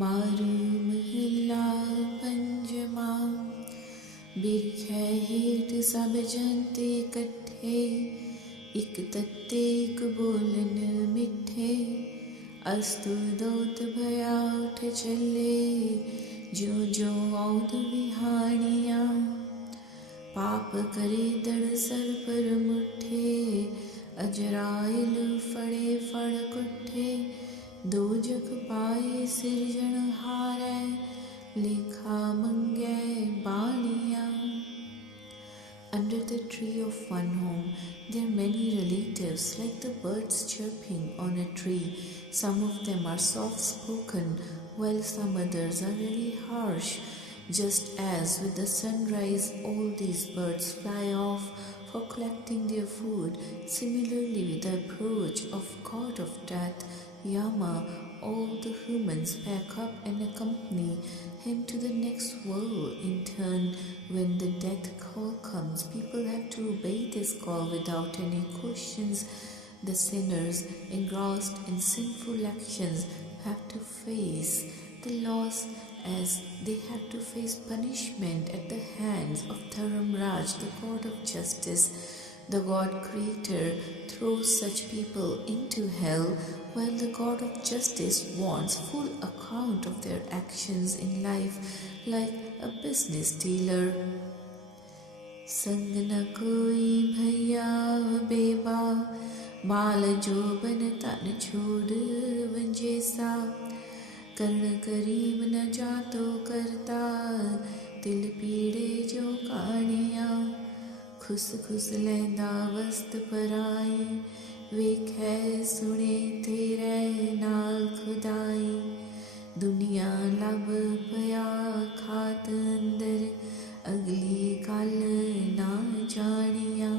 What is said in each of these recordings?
मारू महिला पंजमा बिरखे हेठ सब जनते कट्ठे इक तत्ते इक बोलन मिठे अस्तु दोत भया उठ चले जो जो औद विहानिया पाप करे दड़ सर पर मुठे अजराइल फड़े फड़ कुठे दो जग पाए सिरजन हारै लेखा मंगे बाणिया. Under the tree of one home, there are many relatives, like the birds chirping on a tree. Some of them are soft-spoken, while some others are very harsh. Just as with the sunrise all these birds fly off for collecting their food, similarly with the approach of God of Death, Yama, all the humans pack up and accompany him to the next world. In turn, when the death call comes, people have to obey this call without any questions. The sinners engrossed in sinful actions have to face the loss, as they have to face punishment at the hands of Dharamraj, the God of justice. The God Creator throws such people into hell, while the God of justice wants full account of their actions in life, like a business dealer. Sang na koi bhaiya beba माल जोबन तन छोड़ वंजेसा कर्ण करीब न जातो करता तिल पीड़े जो कानिया खुस खुस लैंदा वस्त पराई वेखै सुने तेरे नाल खुदाई दुनिया लब पया खात अंदर अगली गल ना जानिया.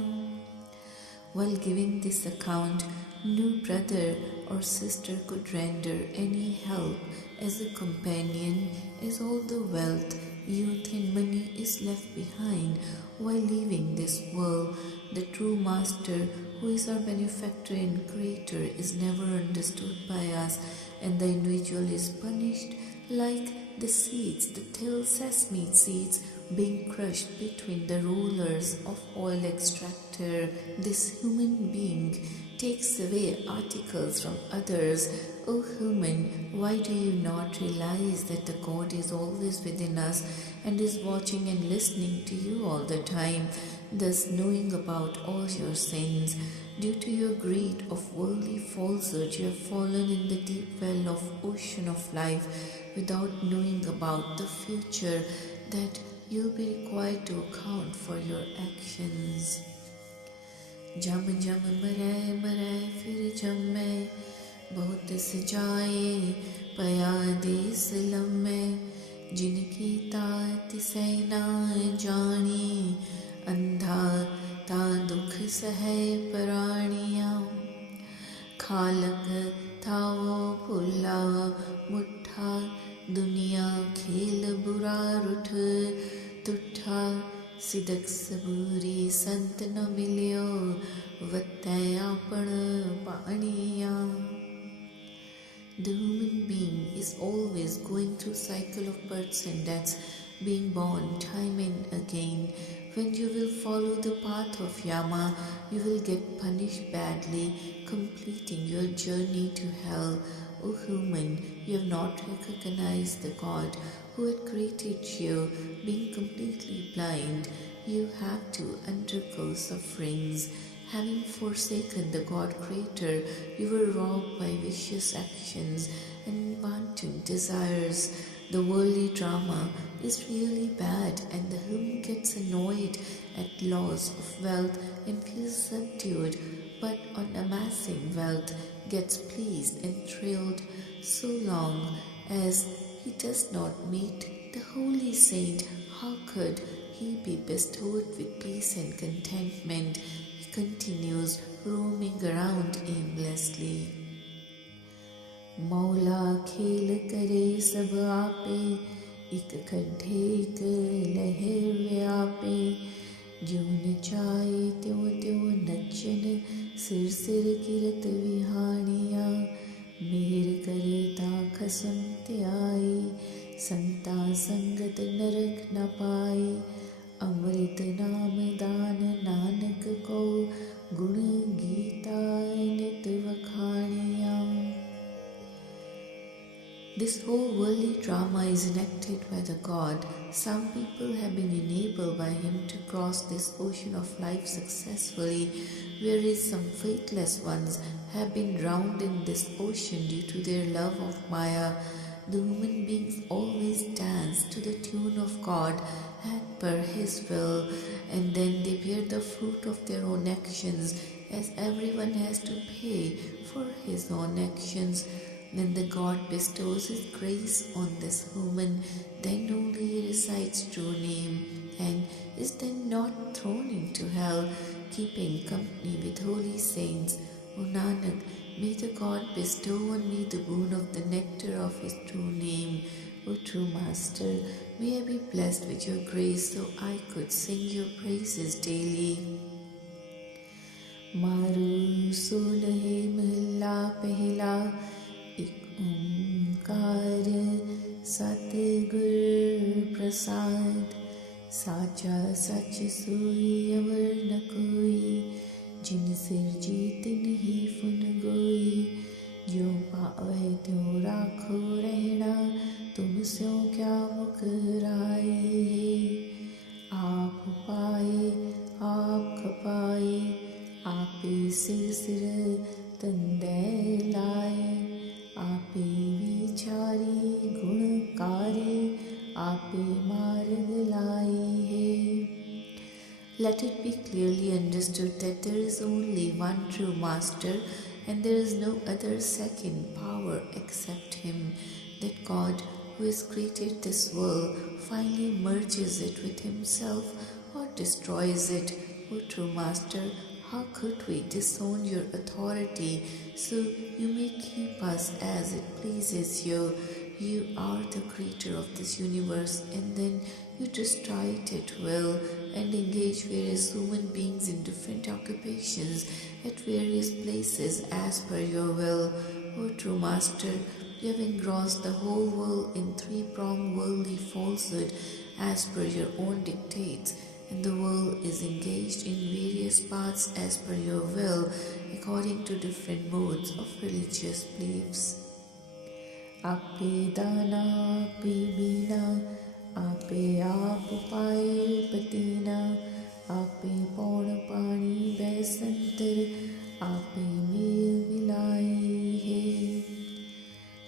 While giving this account, no brother or sister could render any help as a companion, as all the wealth, youth and money is left behind while leaving this world. The true master, who is our benefactor and creator, is never understood by us, and the individual is punished like the seeds, the till sesame seeds, being crushed between the rollers of oil extractor. This human being takes away articles from others. O human, why do you not realize that the God is always within us and is watching and listening to you all the time, thus knowing about all your sins? Due to your greed of worldly falsehood, you have fallen in the deep well of ocean of life without knowing about the future, that you'll be required to account for your actions. जम जम मरै मरै फिर जमै बहुत सजाए पया देस लम्मै जिनकी तात सैना जानी अंधा ता दुख सहै प्राणिया खालक थावो भुला मुठा दुनिया खेल बुरा रुठ तुठा सिदक सबूरी संत न मिलियो वतै आपन पानिया. The human being is always going through cycle of births and deaths, being born time and again. When you will follow the path of Yama, you will get punished badly, completing your journey to hell. O human, you have not recognized the God who had created you. Being completely blind, you have to undergo sufferings. Having forsaken the God Creator, you were robbed by vicious actions and wanton desires. The worldly drama is really bad, and the human gets annoyed at loss of wealth and feels subdued, but on amassing wealth gets pleased and thrilled so long as he does not meet the holy saint. How could he be bestowed with peace and contentment? He continues roaming around aimlessly. मौला खेल करे सब आपे एक खड्ढे एक लहर व्यापे ज्यों नचाए त्यों त्यों नचन सिर सिर किरत विहानिया मेर करे ता खसम नित्य आए, संता संगत नरक न पाए, अमृत नाम दान नानक को, गुण गीता नित वखाणिया। This whole worldly drama is enacted by the God. Some people have been enabled by Him to cross this ocean of life successfully, whereas some faithless ones have been drowned in this ocean due to their love of Maya. The human beings always dance to the tune of God as per His will, and then they bear the fruit of their own actions, as everyone has to pay for his own actions. When the God bestows His grace on this human, then only he recites true name, and is then not thrown into hell, keeping company with holy saints. O Nanak, may the God bestow on me the boon of the nectar of His true name. O true Master, may I be blessed with your grace so I could sing your praises daily. मारू सोलहे महला पहला, एक ओंकार सतगुर प्रसाद, साचा सच सोई अवर न कोई, जिन सिरजी तिन ही फुन गोई, जो पावे त्यों राखो रहना, तुम स्यों क्या मुकराए। आप पाए आप खपाए, आपे सिर सिर तंदे लाए, आपे विचारी गुणकारी, आपे मार्ग लाए है। Let it be clearly understood that there is only one true Master and there is no other second power except Him. That God who has created this world finally merges it with Himself or destroys it. O true Master, how could we disown your authority so you may keep us as it pleases you? You are the creator of this universe, and then you destroy it at will and engage various human beings in different occupations at various places as per your will. O true Master, you have engrossed the whole world in three-pronged worldly falsehood as per your own dictates, and the world is engaged in various paths as per your will according to different modes of religious beliefs. आपे दाना आपे बीना, आपे आप पाए पतीना, आपे पौण पानी बैसंतर, आपे mail मिलाए है।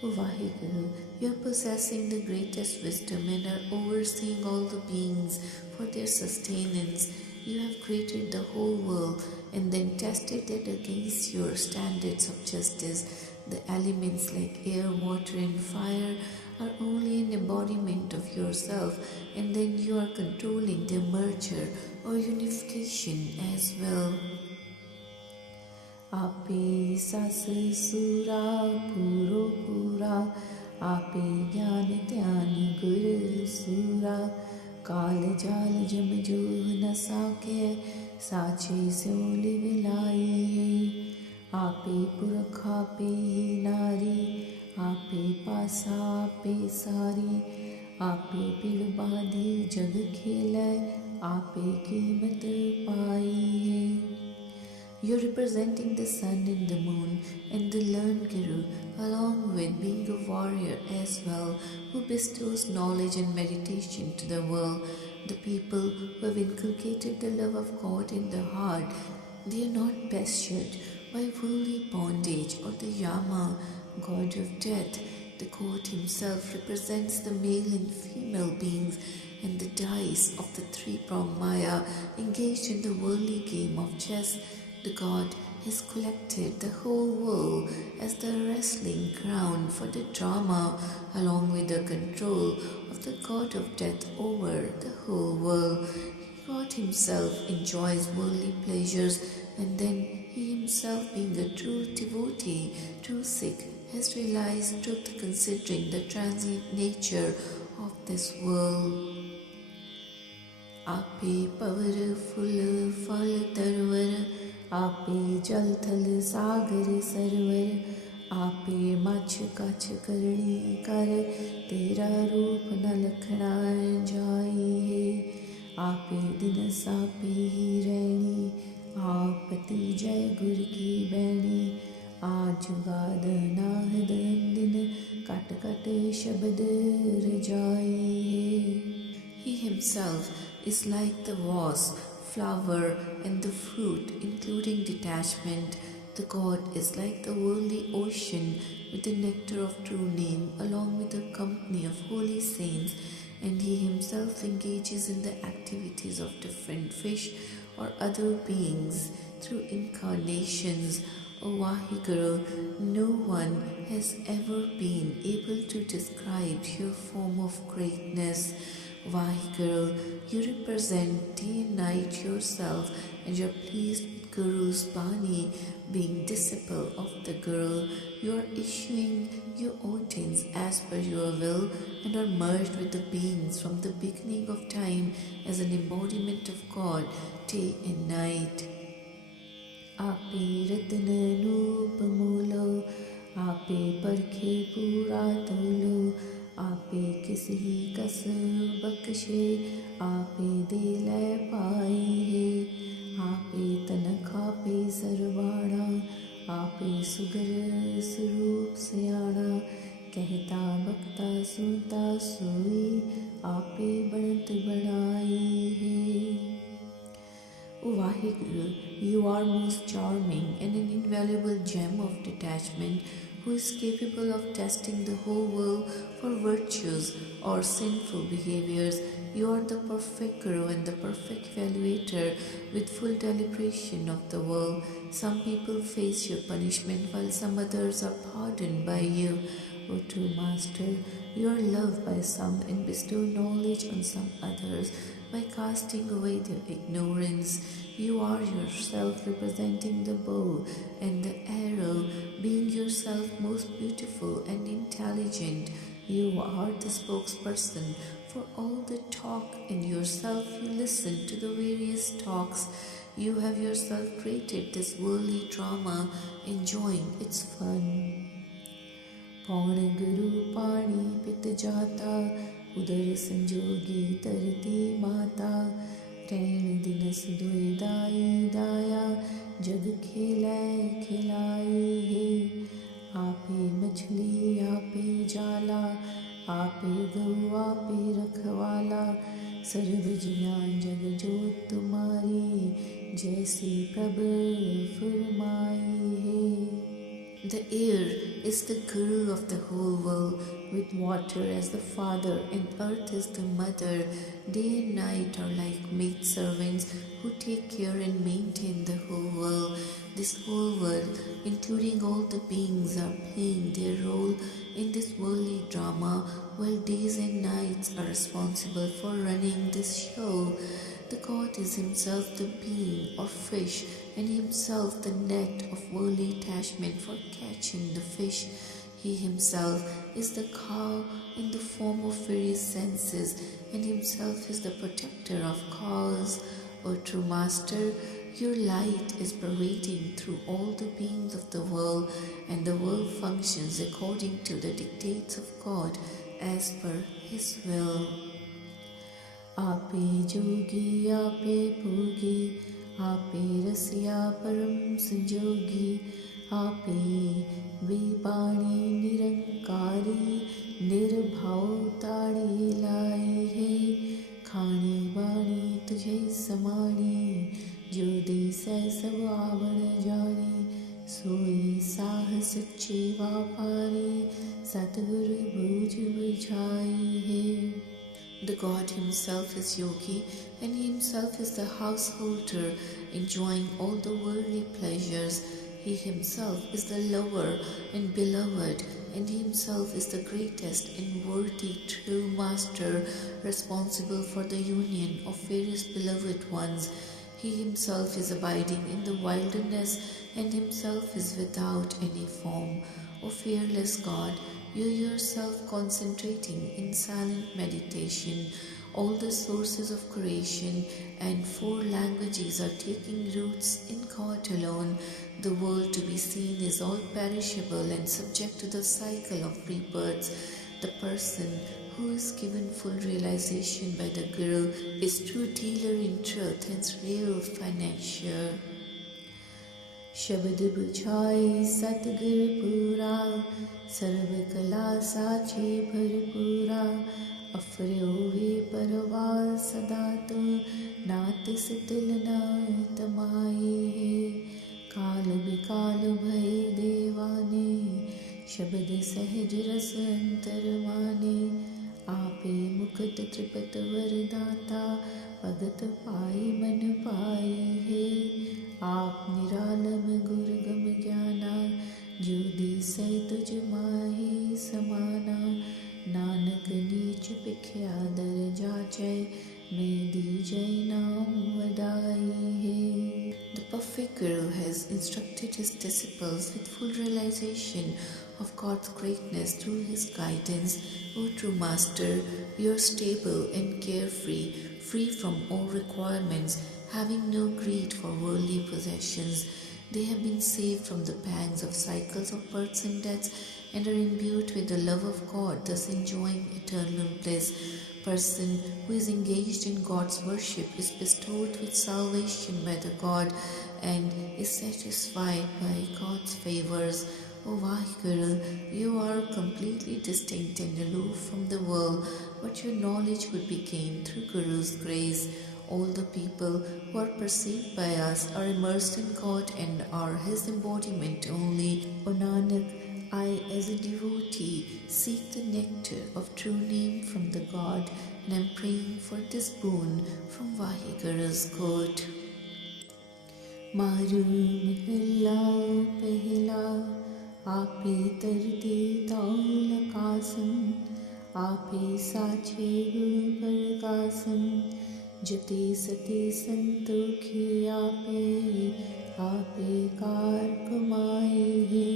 Vaheguru, you are possessing the greatest wisdom and are overseeing all the beings for their sustenance. You have created the whole world and then tested it against your standards of justice. The elements like air, water and fire are only an embodiment of yourself, and then you are controlling their merger or unification as well. आपे सास सूरा पूरो पूरा, आपे ज्ञान ध्यान गुर सूरा, काल जाल जम जो न साके, साचे स्यों मिलाए है। आपे पुरख आपे नारी, आपे पासा आपे सारी, आपे पिड़ बांधी जग खेलै, आपे कीमत पाई है। You are representing the sun and the moon and the learned Guru, along with being a warrior as well, who bestows knowledge and meditation to the world. The people who have inculcated the love of God in the heart, they are not pestered by worldly bondage or the Yama, god of death. The God Himself represents the male and female beings and the dice of the three-pronged Maya engaged in the worldly game of chess. The God has collected the whole world as the wrestling ground for the drama, along with the control of the god of death over the whole world. God Himself enjoys worldly pleasures, and then He Himself, being a true devotee, true Sikh, has realized truth considering the transient nature of this world. आपे power फूल फल तरवर, आपे जल थल सागर server, आपे मछ कछ करणी कर, रखना जाई है। आपे दिन सापे ही रहनी, आपति जय गुर की बैणी। आज गाद नाहद दिन, कट कट शब्द रजाई है। He himself is like the vase, flower and the fruit, including detachment. The God is like the worldly ocean with the nectar of true name, along with the company of holy saints, and he himself engages in the activities of different fish or other beings through incarnations. O Vaheguru, no one has ever been able to describe your form of greatness. Vaheguru, you represent day and night yourself, and you are pleased with Guru's Bani. Being disciple of the Guru, you are issuing your ordains as per your will and are merged with the beings from the beginning of time as an embodiment of God, day and night. आपे रतन रूप मूलो, आपे परखे पूरा तोलो। आपे किसी कस बख्शे, आपे दे लै पाई है। आपे तन खापे सरवाड़ा, आपे सुगर स्वरूप सयाड़ा। कहता बकता सुनता सोई, आपे बढ़त बढ़ाई है। O Vaheguru, you are most charming and an invaluable gem of detachment, who is capable of testing the whole world for virtues or sinful behaviors. You are the perfect Guru and the perfect evaluator with full deliberation of the world. Some people face your punishment while some others are pardoned by you. O true Master, you are loved by some and bestow knowledge on some others by casting away their ignorance. You are yourself representing the bow and the arrow, being yourself most beautiful and intelligent. You are the spokesperson for all the talk, and yourself you listen to the various talks. You have yourself created this worldly drama, enjoying its fun. पौण गुरु पाणी पित जाता, उदर संजोगी तरती माता। रैन दिन सुदोय दाई दाया, जग खेलै खिलाई है। आपे मछली आपे जाला, आपे गौ आपे रखवाला। सर्व जिया जग जोत तुम्हारी, जैसी प्रभ फुरमाई है। The air is the Guru of the whole world, with water as the father and earth as the mother. Day and night are like maidservants who take care and maintain the whole world. This whole world, including all the beings, are playing their role in this worldly drama, while days and nights are responsible for running this show. The God is himself the being or fish, and himself the net of worldly attachment for catching the fish. He himself is the cow in the form of various senses, and himself is the protector of cows. O true Master, your light is pervading through all the beings of the world, and the world functions according to the dictates of God as per his will. आपे जोगी आपे भोगी, आपे रसिया परम संजोगी। आपे बेपाणी निरंकारी, निर्भाव ताड़ी लाई है। खाणी बाणी तुझे समाणी, जो देसै सब आवण जानी। सोई साह सच्चे वापारी, सतगुरु बूझ बुझाई है। The God himself is yogi, and he himself is the householder, enjoying all the worldly pleasures. He himself is the lover and beloved, and he himself is the greatest and worthy true Master, responsible for the union of various beloved ones. He himself is abiding in the wilderness, and himself is without any form. O fearless God, you yourself concentrating in silent meditation. All the sources of creation and 4 languages are taking roots in God alone. The world to be seen is all perishable and subject to the cycle of rebirths. The person who is given full realization by the Guru, is true dealer in truth and rare of financier. शब्द बुझाई सतगुर पूरा, सर्व कला साचे भरपूरा, अफरे होवे परवार सदा तो, नातिस तिल ना तमाई है, काल बिकाल भय देवाने, शब्द सहज रस अंतर माने, आपे मुकुट त्रिपत वरदाता, भगत पाई मन पाई है, आप निरालम गुरगम ज्ञाना, जो दिसै तुझ माहि समाना, नानक नीच भिख्या दर जाचै, मैं दीजै नाम वडाई है. The perfect Guru has instructed his disciples with full realization of God's greatness through his guidance. O true Master, you are stable and carefree, free from all requirements, having no greed for worldly possessions. They have been saved from the pangs of cycles of births and deaths and are imbued with the love of God, thus enjoying eternal bliss. Person who is engaged in God's worship is bestowed with salvation by the God and is satisfied by God's favors. O Vaheguru, you are completely distinct and aloof from the world, but your knowledge would be gained through Guru's grace. All the people who are perceived by us are immersed in God and are His embodiment only. O Nanak, I as a devotee seek the nectar of true name from the God, and am praying for this boon from Vaheguru's court. Maru mihla pehla, आपे तरते ताल कासन, आपे साचे गुरु प्रकाशन, जते सते संतोखी आपे, आपे car कमाए है,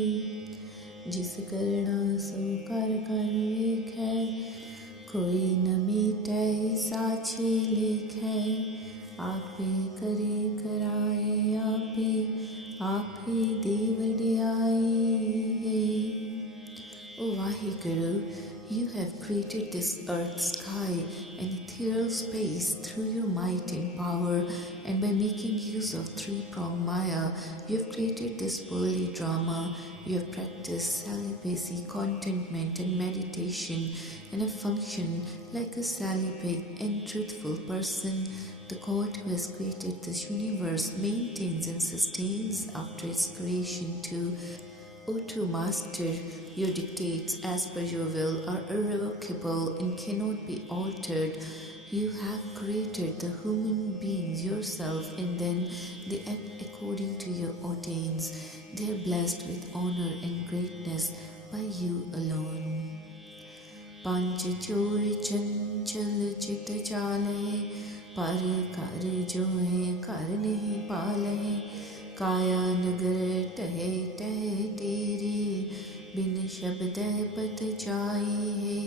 जिस करना सो कर वेख है, कोई न मीटै साचे लेख है, आपे करे कराए आपे, आपे दे वडियाई है. O Vaheguru, you have created this earth, sky and ethereal space through your might and power, and by making use of three-pronged Maya, you have created this worldly drama. You have practiced celibacy, contentment and meditation, and have functioned like a celibate and truthful person. The God who has created this universe maintains and sustains after its creation too. O true Master, your dictates as per your will are irrevocable and cannot be altered. You have created the human beings yourself, and then they act according to your ordains. They are blessed with honor and greatness by you alone. Panch chor chanchal chit chale, par kar jo hai kar nahi paale, काया नगर टहे टहे तेरी, बिन शब्द पत जाई है,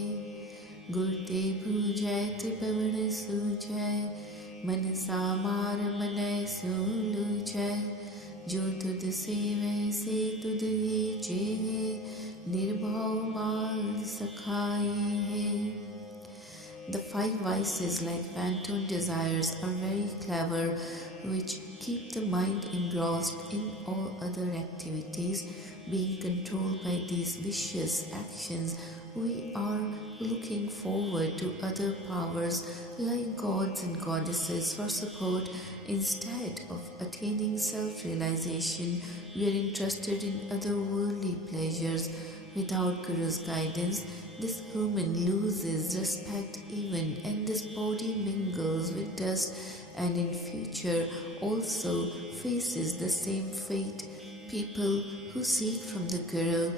गुरते भूजै त्रिपवन सूझै, मन सामार मनय सूलूझै, जो तुद सेवै से तुद ही चेहे, निर्भव माल सखाई है. The five vices, like phantom desires, are very clever, which keep the mind engrossed in all other activities. Being controlled by these vicious actions, we are looking forward to other powers like gods and goddesses for support. Instead of attaining self-realization, we are interested in otherworldly pleasures. Without Guru's guidance, this human loses respect even, and this body mingles with dust, and in future also faces the same fate. People who seek from the Guru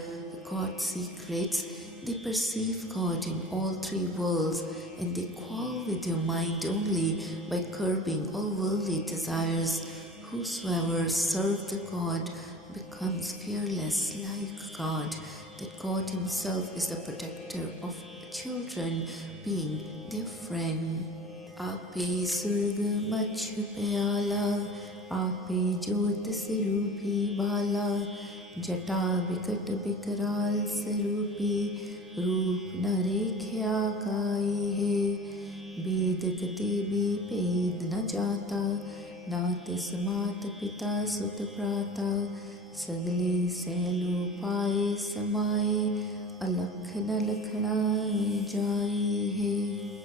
God's secrets, they perceive God in all three worlds, and they quarrel with your mind only by curbing all worldly desires. Whosoever serves the God becomes fearless like God, that God Himself is the protector of children, being their friend. आपे सुर्ग मच्छ प्याला, आपे ज्योत स्वरूपी बाला, जटा बिकट बिकराल स्वरूपी, रूप न रेख्या काई है। वेद गति भी भेद न जाता, नातिस मात पिता सुत प्राता। सगले सैलो पाए समाए, अलख न लखना जाई है।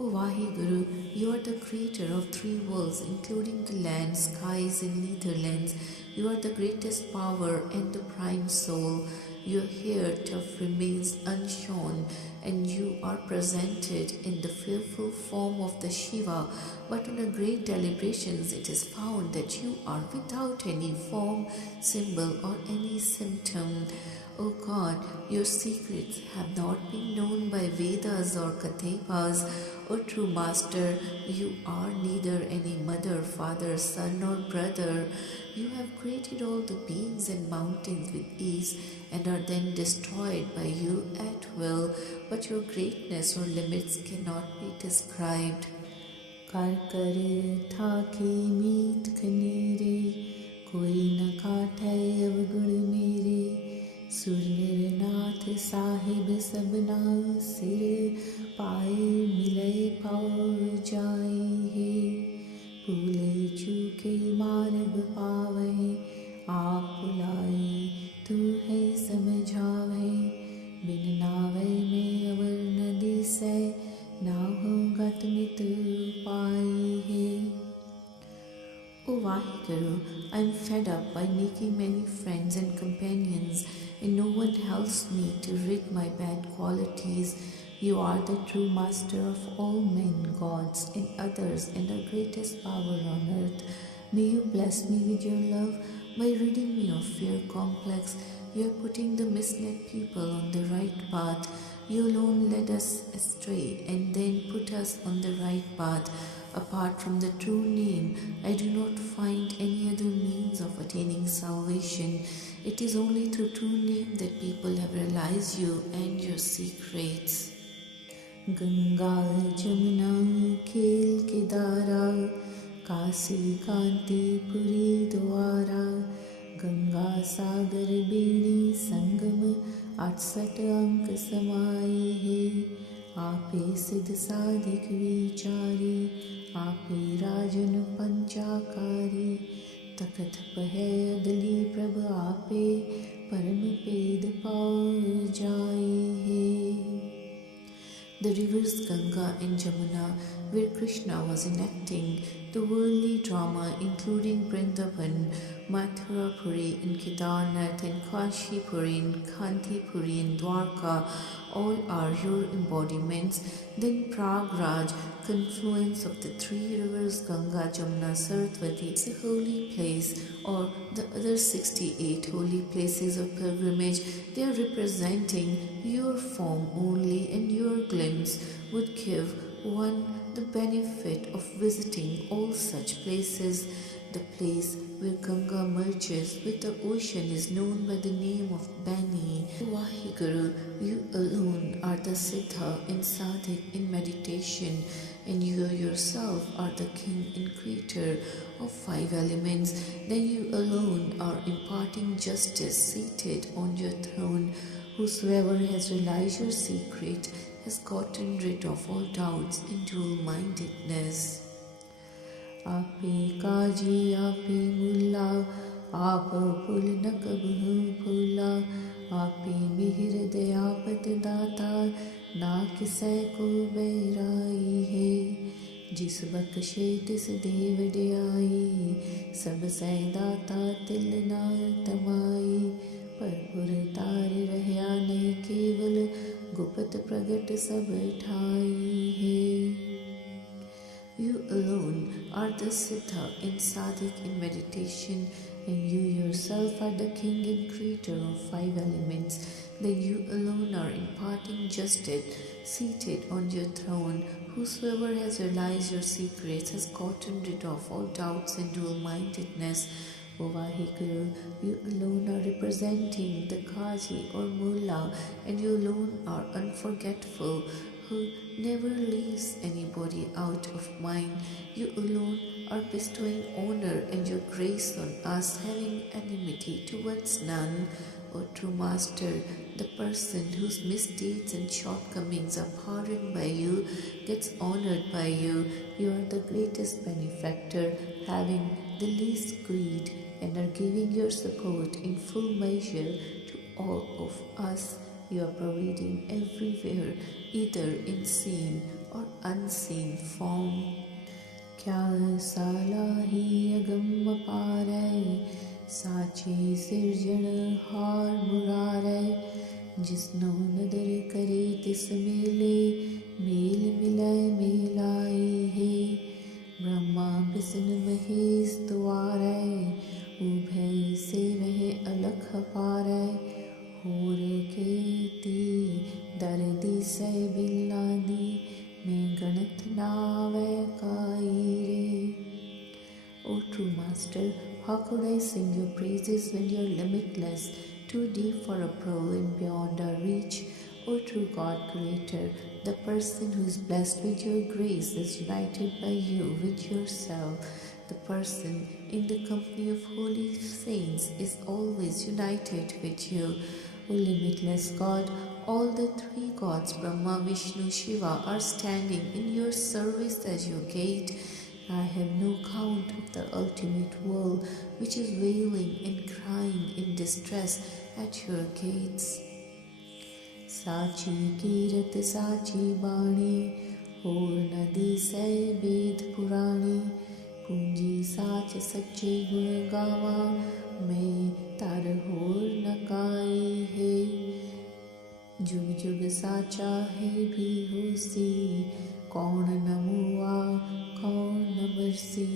O Vaheguru, you are the creator of three worlds, including the land, skies, and netherlands. You are the greatest power and the prime soul. Your hair tuft remains unshorn, and you are presented in the fearful form of the Shiva. But on a great deliberations, it is found that you are without any form, symbol, or any symptom. O God, your secrets have not been known by Vedas or Kathepas. O true Master, you are neither any mother, father, son, or brother. You have created all the beings and mountains with ease and are then destroyed by you at will, but your greatness or limits cannot be described. कर कर ठाके मीत खनेरे, कोई न काटे अवगुण मेरे। सुर निरनाथ साहिब सबना, सिर पाए मिले पाओ जाए है। भूले चूके मार्ग पावे, आप बुलाए तू है समझावे। बिन नावे में अवर नदी से, ना होगा तुमित पाए है। O Vaheguru, I am fed up by making many friends and companions, and no one helps me to rid my bad qualities. You are the true master of all men, gods, and others, and our greatest power on earth. May you bless me with your love by ridding me of fear complex. You are putting the misled people on the right path. You alone led us astray and then put us on the right path. Apart from the true name, I do not find any other means of attaining salvation. It is only through true name that people have realized you and your secrets. Ganga Jamuna खेल के दारा, काशी कांति पुरी द्वारा। गंगा सागर बेणी संगम, 68 अंक समाये है। आपे सिद्ध साधिक विचारी, आपे राजन पंचाकारी। तखत पहै अदली प्रभ आपे, परम पेद पाओ जाए है। The rivers Ganga and Jamuna, where Krishna was enacting the worldly drama, including Vrindavan, Mathurapuri and Kedarnath and Kashipuri and Kantipuri and Dwarka, all are your embodiments. Then Pragraj, confluence of the three rivers Ganga, Jamuna, Saraswati, is a holy place, or the other 68 holy places of pilgrimage. They are representing your form only, and your glimpse would give one the benefit of visiting all such places. The place where Ganga merges with the ocean is known by the name of Bani. Vaheguru, you alone are the Siddha and Sadhik in meditation, and you yourself are the king and creator of 5 elements. Then you alone are imparting justice seated on your throne. Whosoever has realized your secret has gotten rid of all doubts and dual-mindedness. आपे काजी आपे मुल्ला, आप भूल न कबहू भूला। आपे मिहिर दयापत दाता, ना किसे को बैराई है। जिस बख्शे तिस देव दयाई, सब सै दाता तिल ना तमाई। पर पुर तार रहया नहीं केवल, गुप्त प्रगट सब ठाई है। You alone are the Siddha and Sadhik in meditation, and you yourself are the king and creator of 5 elements. Then you alone are imparting justice, seated on your throne. Whosoever has realized your secrets has gotten rid of all doubts and dual-mindedness. O Vaheguru, you alone are representing the Kaji or Mullah, and you alone are unforgetful, who never leaves anybody out of mind. You alone are bestowing honor and your grace on us, having enmity towards none. O true Master, The person whose misdeeds and shortcomings are pardoned by you gets honored by you. You are the greatest benefactor, having the least greed, and are giving your support in full measure to all of us. You are providing everywhere, either in seen or unseen form. क्या साला ही अगम पारै साचे सिरजन हार मुरारै जिसनो नदर करे तिस मेले mail मिलै मेलाए हे ब्रह्मा विष्णु महेश द्वारै उभय से वह अलख पारै होर केती दर्दी सै बिल्लादी में गणत नावै कायरे. O true Master, how could I sing your praises when you are limitless, too deep for a pearl and beyond our reach? O true God Creator, the person who is blessed with your grace is united by you with yourself. The person in the company of holy saints is always united with you. O limitless God, all the three gods, Brahma, Vishnu, Shiva, are standing in your service as your gate. I have no count of the ultimate world, which is wailing and crying in distress at your gates. Sachi Kirat Sachi Bani, Hor Nadi Sai Ved Purani, Punji Sach Sache Gun Gawa, Main Tar Hor Nakai Hai. जुग जुग साचा है भी होसी कौन न मुआ कौन न बरसी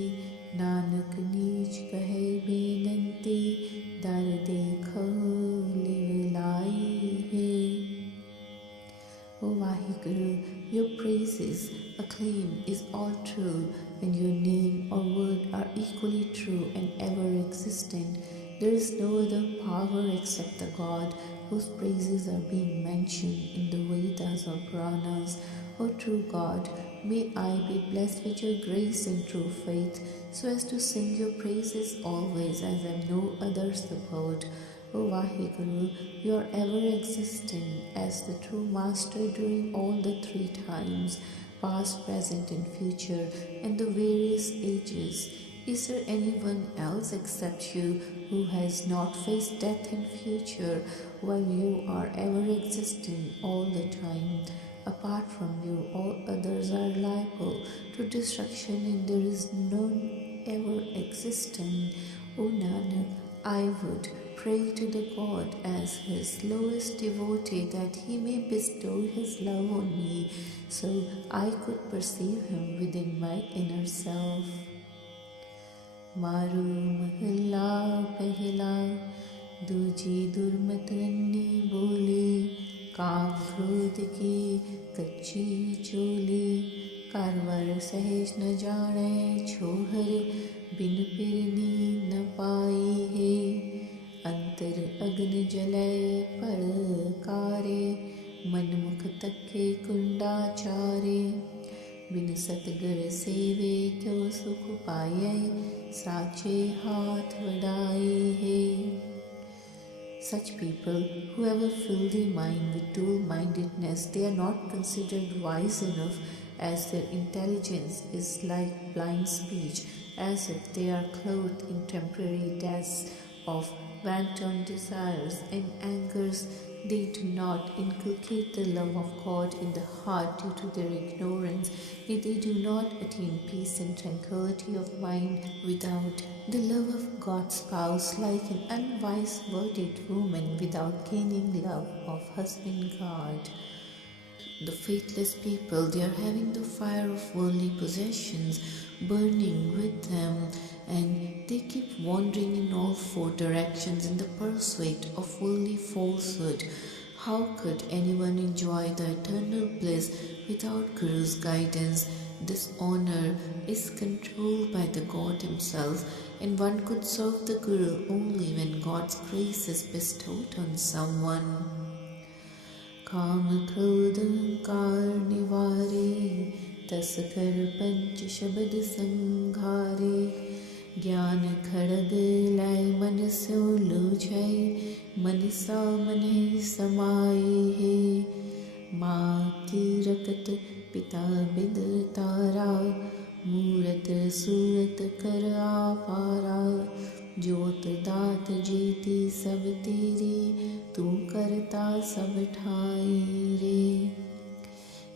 नानक नीच कहे बेनंती दर देखो लिवलाई है. O Vaheguru, your praises, acclaim is all true, and your name or word are equally true and ever existent. There is no other power except the God whose praises are being mentioned in the Vedas or Puranas. O true God, may I be blessed with your grace and true faith, so as to sing your praises always as I have no other support. O Vaheguru, you are ever existing as the true Master during all the three times, past, present and future, and the various ages. Is there anyone else except you who has not faced death and future, while you are ever existing all the time? Apart from you, all others are liable to destruction, and there is none ever existing. O Nanak, I would pray to the God as his lowest devotee that he may bestow his love on me, so I could perceive him within my inner self. मारू महला पहला दूजी दुर्मत नन्ही बोली काम क्रोध की कच्ची चोली कारवर सहज न जाने छोहर बिन पिरनी न पाई है अंतर अग्नि जलय पर कारे मनमुख तक्के कुंडाचारे बिन सतगर सेवे क्यों सुख पाये साचे हाथ वडाई है. Such people who have a filthy mind with dual-mindedness, they are not considered wise enough, as their intelligence is like blind speech, as if they are clothed in temporary desks of wanton desires and angers. They do not inculcate the love of God in the heart due to their ignorance, yet they do not attain peace and tranquility of mind without the love of God's spouse, like an unwise virgin woman without gaining love of husband God. The faithless people, they are having the fire of worldly possessions burning with them, and they keep wandering in all four directions in the pursuit of worldly falsehood. How could anyone enjoy the eternal bliss without Guru's guidance? This honor is controlled by the God himself, and one could serve the Guru only when God's grace is bestowed on someone. काम क्रोध अहंकार निवारे तस कर पंच शब्द संघारे ज्ञान खड़ग लय मन स्यो लूझै मनसा मनहि समाये है। माँ की रकत पिता बिद तारा, मूरत सूरत कर आपारा। ज्योत दात जीती सब तेरी, तू करता सब ठाई रे।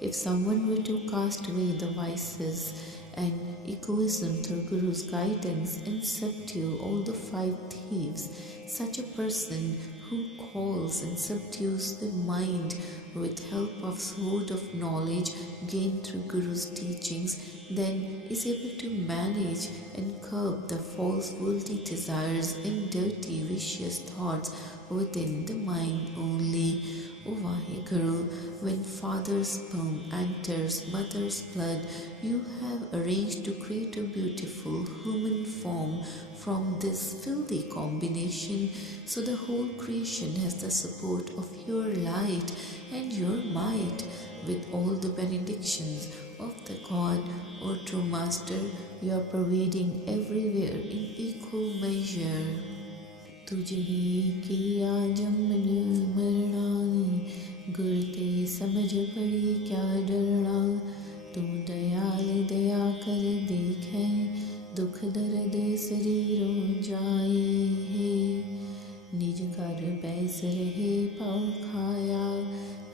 If someone were to cast away the vices and egoism through Guru's guidance and subdue all the 5 thieves, such a person who calls and subdues the mind with help of sword of knowledge gained through Guru's teachings, then is able to manage and curb the false worldly desires and dirty vicious thoughts within the mind only. O Vaheguru, when father's sperm enters mother's blood, you have arranged to create a beautiful human form from this filthy combination, so the whole creation has the support of your light and your might. With all the benedictions of the God, O true Master, you are pervading everywhere in equal measure. तुझे किया जमन मरना, गुर ते समझ पड़ी क्या डरना। तू दयाल दया कर देखे, दुख दर्द शरीरों जाए है। निज घर बैस रहे पाँव खाया,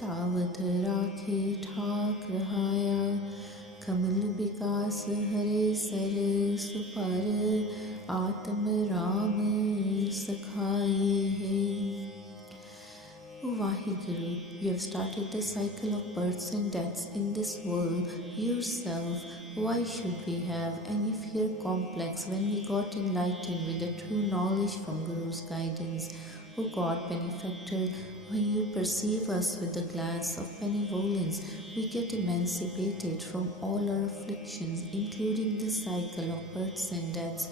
तावत राखे ठाक रहाया। कमल विकास हरे सर सुपर, आत्म राम सखाई है। O Vaheguru, you have started the cycle of births and deaths in this world yourself. Why should we have any fear complex when we got enlightened with the true knowledge from Guru's guidance? O God benefactor, when you perceive us with the glance of benevolence, we get emancipated from all our afflictions, including the cycle of births and deaths.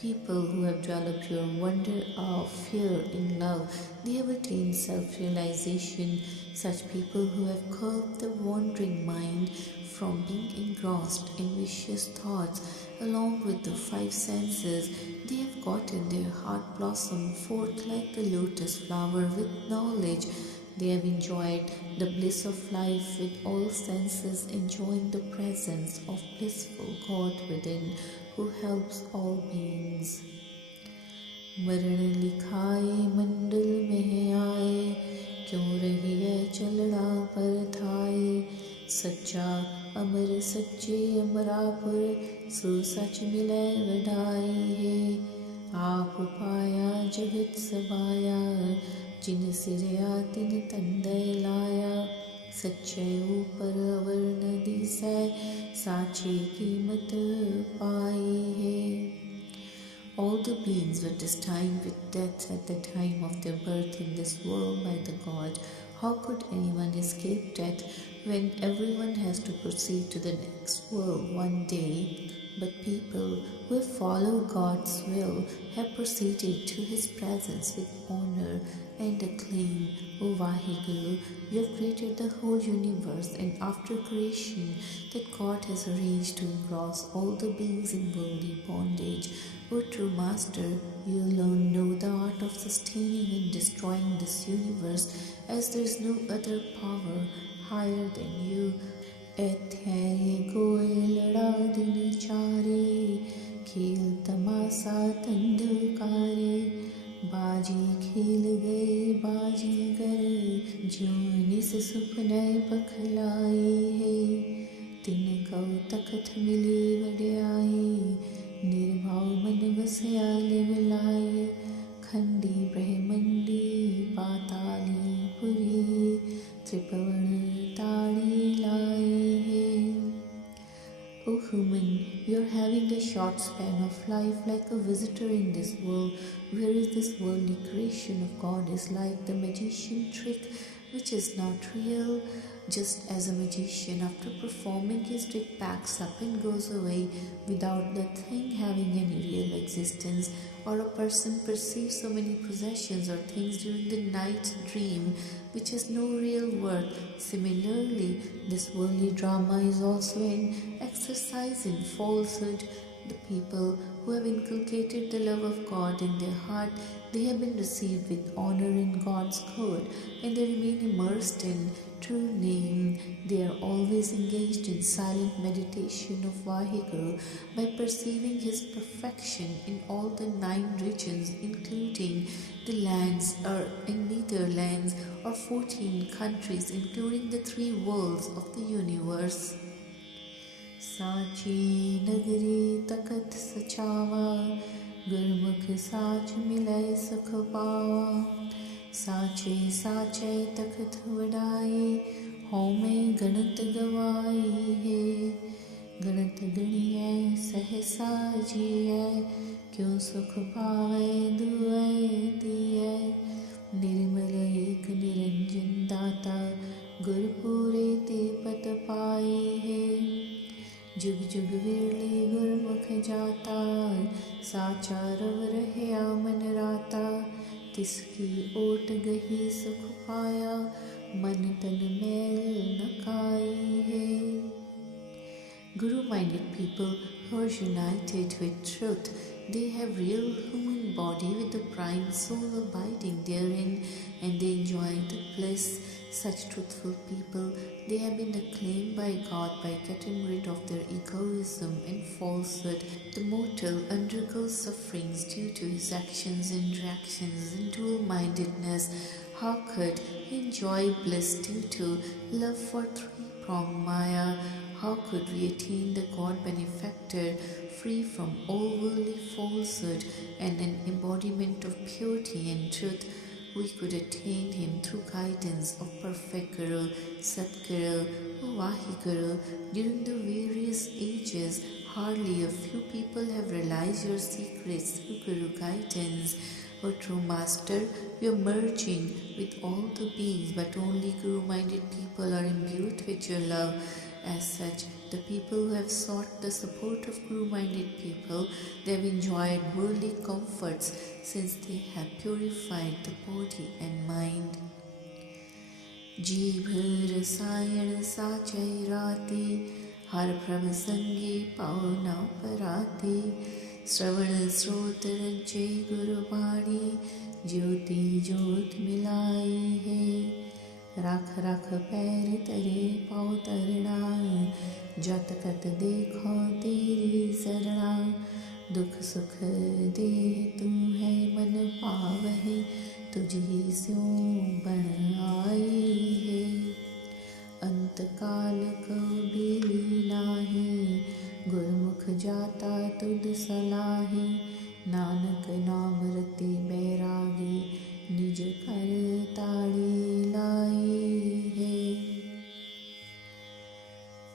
People who have developed your wonder, awe, fear, and love, they have attained self-realization. Such people who have curbed the wandering mind from being engrossed in vicious thoughts, along with the 5 senses, they have gotten their heart blossom forth like the lotus flower with knowledge. They have enjoyed the bliss of life with all senses, enjoying the presence of blissful God within, who helps all beings. मरण लिखाए मंडल में आए, क्यों रही है चलना पर थाए। सच्चा अमर सच्चे अमरापुर, सो सच मिले वडाई है। आप पाया जगत सबाया, जिन सिरया तिन तंदय लाया। सच्चे ऊपर अवर नदी से, साची कीमत पाई है। All the beings were destined with death at the time of their birth in this world by the God. How could anyone escape death when everyone has to proceed to the next world one day? But people who have followed God's will have proceeded to His presence with honor and acclaim. O Vaheguru, you have created the whole universe, and after creation, that God has arranged to engross all the beings in worldly bondage. O true Master, you alone know the art of sustaining and destroying this universe, as there is no other power higher than you. ऐथ्याय गोए लड़ा दिन चारे, खेल तमाशा तंदुकारे। बाजी खेल गए बाजीगर, ज्यों निस सुपने पखलाई है। तिन कौ तखत मिली वड्याई, निर्भाव मन बसया लिवलाए। खंडी ब्रह्मंडी पाताली पुरी, त्रिपवन ताड़ी लाए है। O human, you are having a short span of life like a visitor in this world, whereas this worldly creation of God is like the magician trick, which is not real. Just as a magician, after performing his trick, packs up and goes away without the thing having any real existence, or a person perceives so many possessions or things during the night dream which has no real worth. Similarly, this worldly drama is also an exercise in falsehood. The people who have inculcated the love of God in their heart, They have been received with honor in God's court, and they remain immersed in true name. They are always engaged in silent meditation of Vaheguru by perceiving His perfection in all the 9 regions, including the lands or in Netherlands, or 14 countries, including the 3 worlds of the universe. Sachi nagari takat sachawa, Gurmukh sach milay sukh pawa. Sache sache takat vadai, home ganat gawai hai. Ganat ganiye sahsa jiye, kyun sukh pawe duai diye. Nirmal ek niranjan data, Gurpure te pat pai hai. जुग जुग विरले गुरमुख जाता, साचा रव रहया मन राता। तिसकी ओट गही सुख पाया, मन तन मैल न काई है। Guru-minded people who are united with truth, they have real human body with the prime soul abiding therein, and they enjoy the bliss. Such truthful people, they have been acclaimed by God by getting rid of their egoism and falsehood. The mortal undergoes sufferings due to his actions and reactions and dual-mindedness. How could he enjoy bliss due to love for three-pronged Maya? How could we attain the God benefactor free from all worldly falsehood and an embodiment of purity and truth? We could attain him through guidance of perfect Guru, Satguru, or Vaheguru. During the various ages, hardly a few people have realized your secrets through Guru guidance. O true Master, we are merging with all the beings, but only Guru-minded people are imbued with your love. As such, the people who have sought the support of Guru-minded people, they have enjoyed worldly comforts since they have purified the body and mind. Jeev rasayan sachai rati, har prabh sangi pauna parati, Sravan srot rajay guru bani, jyoti jyot milai hai. राख राख पैर तरे पाँव तरना, जत कत देखो तेरी शरणा। दुख सुख दे तू है मन पावहि, तुझी स्यों बन आई है। अंत काल को बेली नाही, गुरमुख जाता तुद सलाही। नानक नाम रति बैरागी, निज कर ताड़ी लाई है।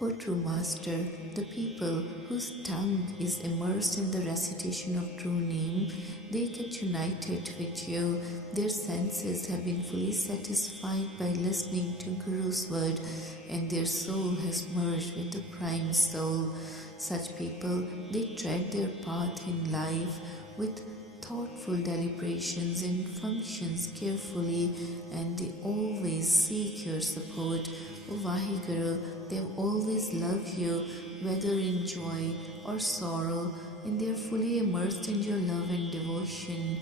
O true Master, the people whose tongue is immersed in the recitation of true name, they get united with you. Their senses have been fully satisfied by listening to Guru's word, and their soul has merged with the prime soul. Such people, they tread their path in life with thoughtful deliberations and functions carefully, and they always seek your support. O Vaheguru, they have always loved you, whether in joy or sorrow, and they are fully immersed in your love and devotion.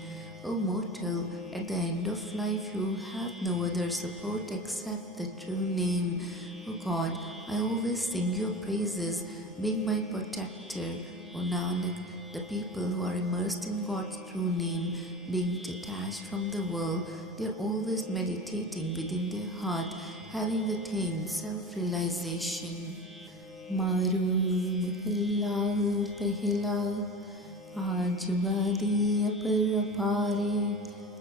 O mortal, at the end of life you have no other support except the true name. O God, I always sing your praises, being my protector. O Nanak, the people who are immersed in God's true name, being detached from the world, they are always meditating within their heart, having attained self-realization. Maru Mahillahu Pehila, Aaj Gadi Apar Apare,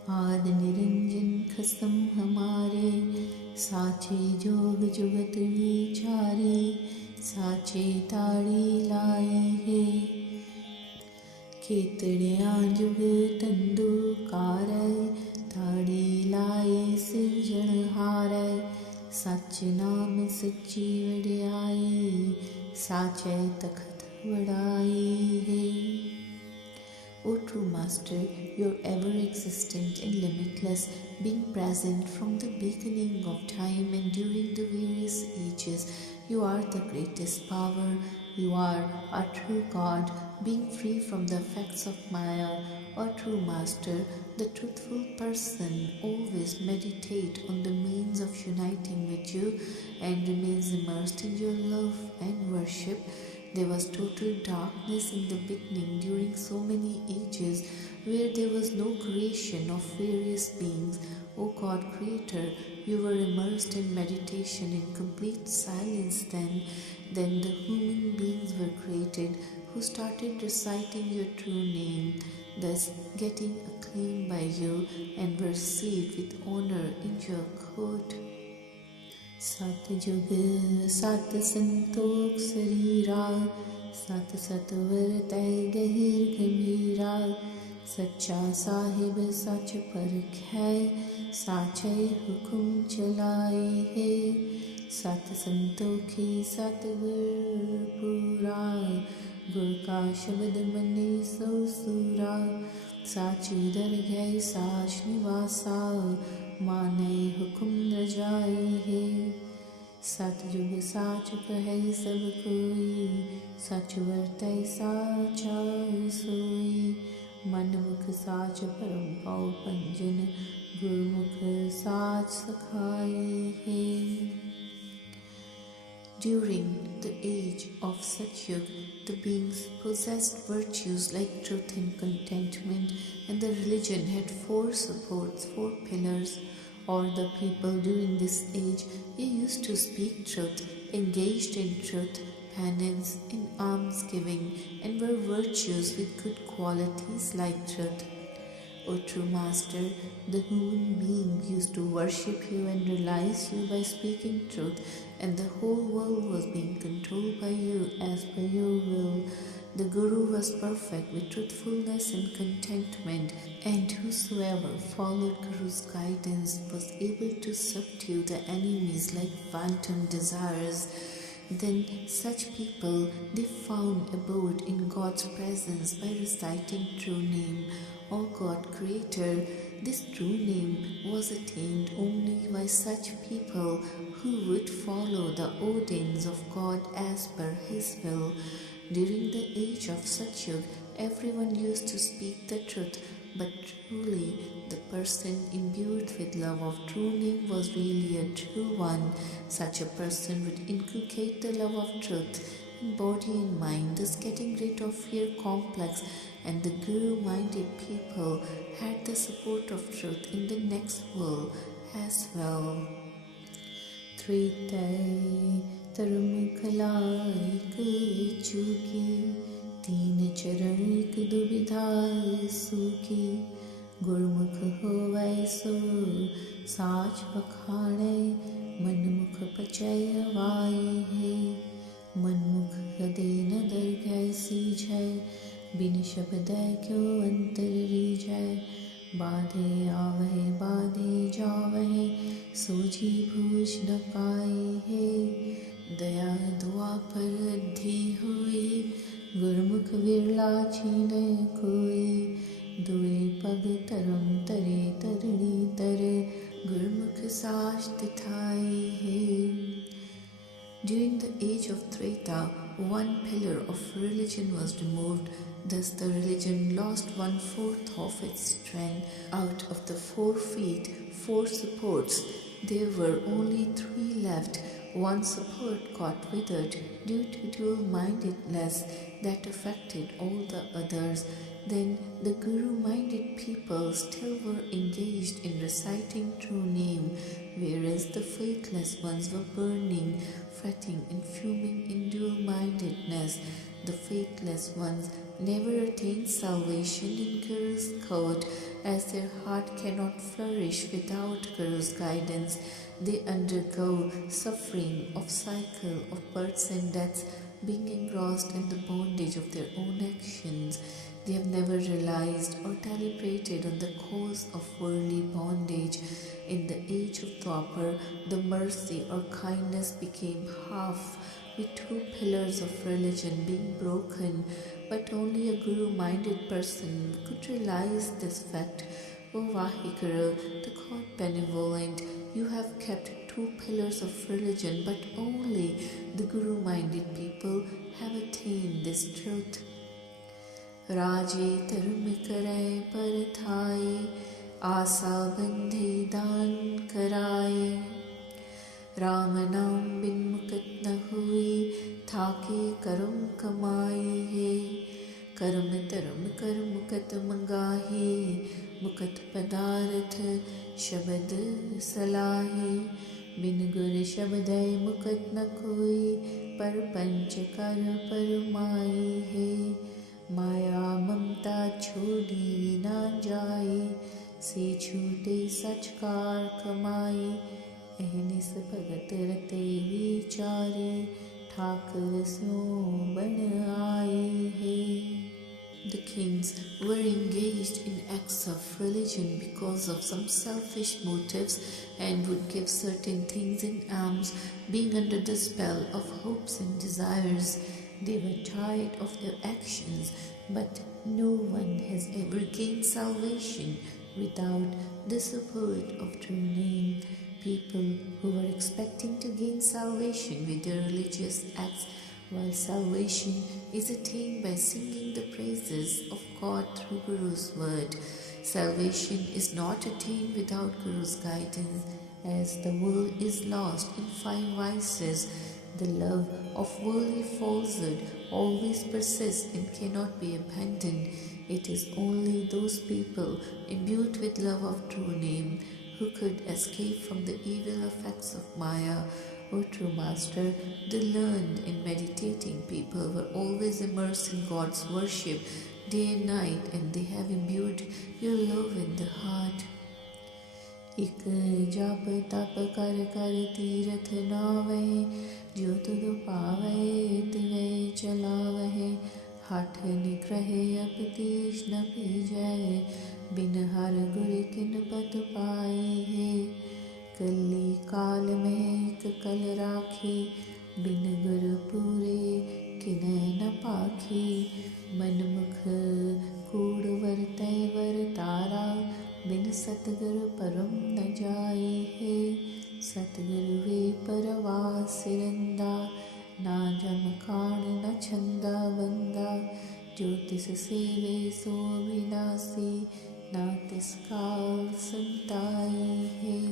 Aad Niranjan Khasam Hamare, Sache Jog Jugat Vichare, Sache Tadi Lai Hai. खेतड़ियाँ जुग तंदु कारय, ताड़ी लाए सिरजन हारय। सच नाम सच्ची वड्याई, साचै तखत वडाई है। O true Master, you are ever existent and limitless, being present from the beginning of time and during the various ages. You are the greatest power. You are a true God, being free from the effects of Maya, a true master. The truthful person always meditate on the means of uniting with you and remains immersed in your love and worship. There was total darkness in the beginning during so many ages where there was no creation of various beings. O God Creator, you were immersed in meditation in complete silence then. Then the human beings were created who started reciting your true name, thus getting acclaimed by you and were received with honor in your court. सतयुग सत संतोख शरीरा सत सतवर तय गहिर गंभीरा सच्चा साहिब सच परखै साचे हुकुम चलाए है सत संतोखी सतगुर पूरा गुर का शब्द मने सो सूरा साची दरगह साच निवासा माने हुकुम रजाई है सतयुग साच कहे सब कोई सच वर्तै साचा सोई मनमुख साच परम पाओ पंजन गुरमुख साच सखाई है. During the age of Satyug, the beings possessed virtues like truth and contentment, and the religion had 4 supports, 4 pillars. All the people during this age, they used to speak truth, engaged in truth, penance, in almsgiving, and were virtuous with good qualities like truth. O true Master, the human being used to worship you and realize you by speaking truth, and the whole world was being controlled by you as per your will. The Guru was perfect with truthfulness and contentment, and whosoever followed Guru's guidance was able to subdue the enemies like phantom desires. Then such people, they found abode in God's presence by reciting true name. O God Creator, this true name was attained only by such people who would follow the ordainings of God as per His will. During the age of Satyug, everyone used to speak the truth, but truly the person imbued with love of true name was really a true one. Such a person would inculcate the love of truth in body and mind, thus getting rid of fear complex, and the Guru-minded people had the support of truth in the next world as well. त्रेतय धर्म कला एक चूकी तीन चरण एक दुविधा सूखी गुरमुख होवै सो साच बखाणे मनमुख पचय वाए है मनमुख हृदय न दरगह सीझै बिन शब्द क्यों अंतर रीझै बाधे आवहे बाधे जावहे सोझी भूज न पाए है दया दुआ पर अद्धि हुई गुरमुख विरला छीने कोई दुए पग तरम तरे तरणी तरे गुरमुख साच तिथाई है. During the age of Treta, 1 pillar of religion was removed. Thus the religion lost 1/4 of its strength. Out of the 4 feet, 4 supports, there were only 3 left. 1 support got withered due to dual-mindedness that affected all the others. Then the Guru-minded people still were engaged in reciting true name, whereas the faithless ones were burning, fretting and fuming in dual-mindedness. The faithless ones never attained salvation in Guru's court, as their heart cannot flourish without Guru's guidance. They undergo suffering of cycle of births and deaths, being engrossed in the bondage of their own actions. They have never realized or deliberated on the cause of worldly bondage. In the age of Dwapar, the mercy or kindness became half, with 2 pillars of religion being broken, but only a Guru-minded person could realize this fact. O Vaheguru, the God benevolent, you have kept 2 pillars of religion, but only the pure-minded people have attained this truth. राजे धर्म करे परथाए, आशा बंधे दान कराए। राम नाम बिन मुकत न हुई, थाके कर्म कमाई है। कर्म धर्म कर मुकत मंगाही, मुकत पदार्थ शब्द सलाही। बिन गुर शब्द मुकत न कोई, पर पंच कर परमाई है। माया ममता छोड़ी ना जाए, से छूटे सच कार कमाई। अहनिस भगत रते विचारे, ठाकर स्यों बन आए है। The kings were engaged in acts of religion because of some selfish motives and would give certain things in alms, being under the spell of hopes and desires. They were tired of their actions, but no one has ever gained salvation without the support of true name. People who were expecting to gain salvation with their religious acts, while salvation is attained by singing the praises of God through Guru's word. Salvation is not attained without Guru's guidance, as the world is lost in 5 vices. The love of worldly falsehood always persists and cannot be abandoned. It is only those people imbued with love of true name who could escape from the evil effects of Maya. O true Master, the learned and meditating people were always immersed in God's worship day and night, and they have imbued your love in the heart. एक जप तप कर कर तीरथ नावे, जो तुद पावे तिवे चलावहे। हठ निग्रह अपतीश न पीजय, बिन हर गुर किन पत पाए है। कली काल में एक कल राखी, बिन गुर पूरे किनै न पाखी। मन मुख कूड़ वरतै वर तारा, बिन सतगुर परम न जाए है। सतगुर वे परवास सिरंदा, ना जम काण न छंदा बंदा। जो तिस सेवे सो विनासी, ना तिस काल संताई है।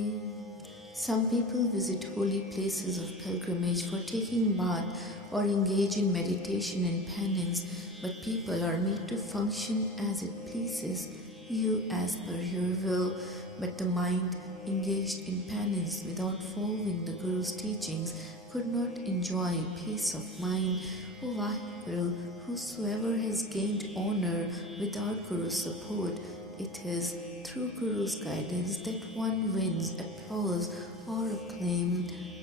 Some people visit holy places of pilgrimage for taking bath or engage in meditation and penance, but people are made to function as it pleases you as per your will. But the mind engaged in penance without following the Guru's teachings could not enjoy peace of mind. O Vaheguru, whosoever has gained honor without Guru's support, it is through Guru's guidance that one wins applause or acclaim.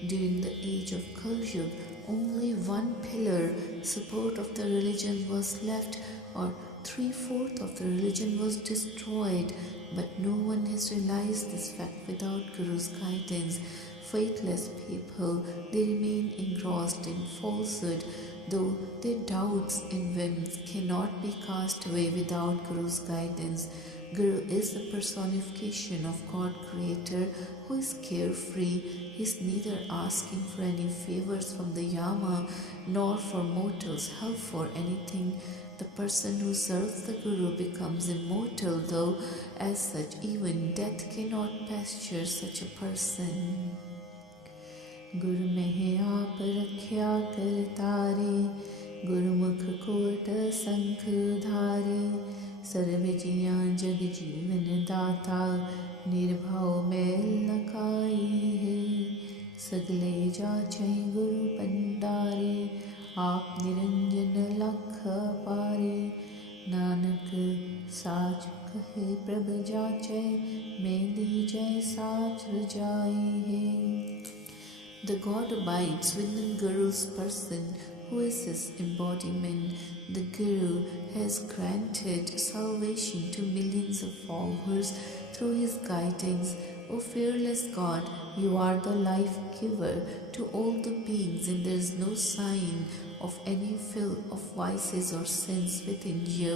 During the age of Kali Yuga, only one pillar support of the religion was left, or 3/4 of the religion was destroyed. But no one has realized this fact without Guru's guidance. Faithless people, they remain engrossed in falsehood, though their doubts and whims cannot be cast away without Guru's guidance. Guru is the personification of God Creator, who is carefree. He is neither asking for any favors from the Yama nor for mortals' help for anything. The person who serves the Guru becomes immortal, though as such even death cannot pasture such a person. Guru mehe aap rakhya kartare, Gurumukh कोट संख धारे। सर्व जिया जग जीवन दाता, निर्भव मैल न काई है। सगले जाचै गुरु पंडारे, आप निरंजन लख पारे। नानक साच कहे प्रभ जाचै, मैं लीजै साच रजाई है। The God abides within Guru's person, who is his embodiment. The Guru has granted salvation to millions of followers through his guidance. O fearless God, you are the life giver to all the beings, and there is no sign of any filth of vices or sins within you.